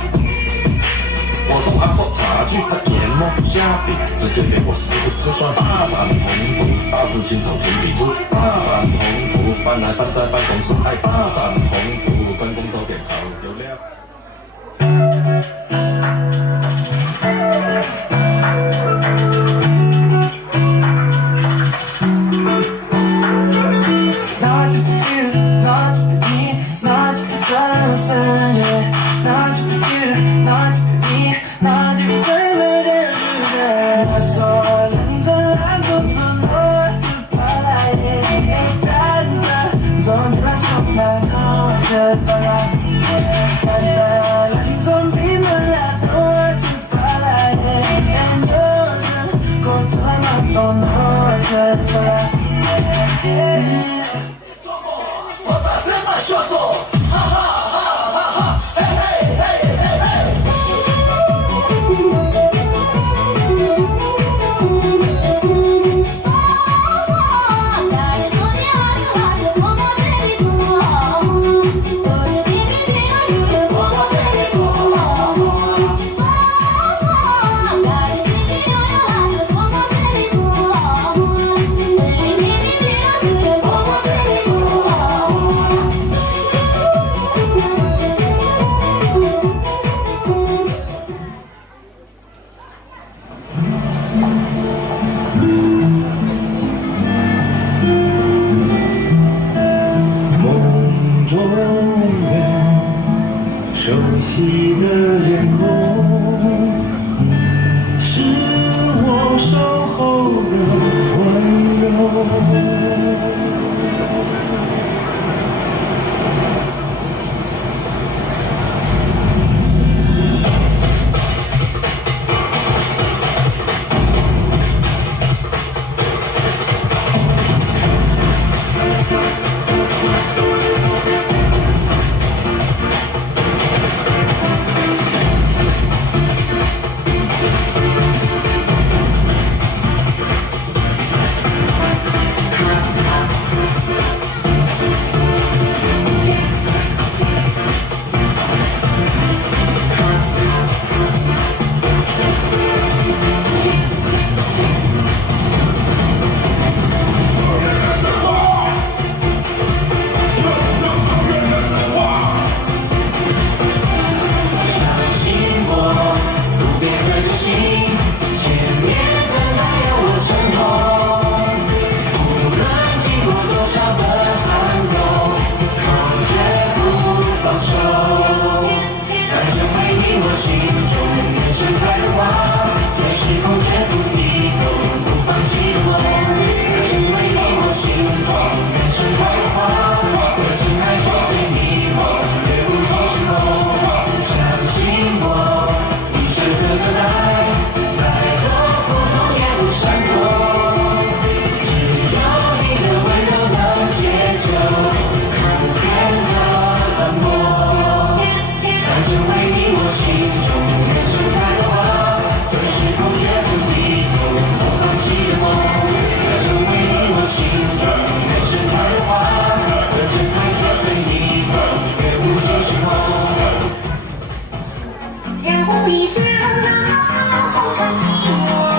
我送阿寿茶具，他研磨虾饼，直觉连我食不吃酸。大展宏图，大事亲手评比出。大展宏图，搬来搬在办公室，哎，大展宏图，分工都变好有料。Don't 的脸孔，是我守候的温柔。脚步一声，然后的寂寞。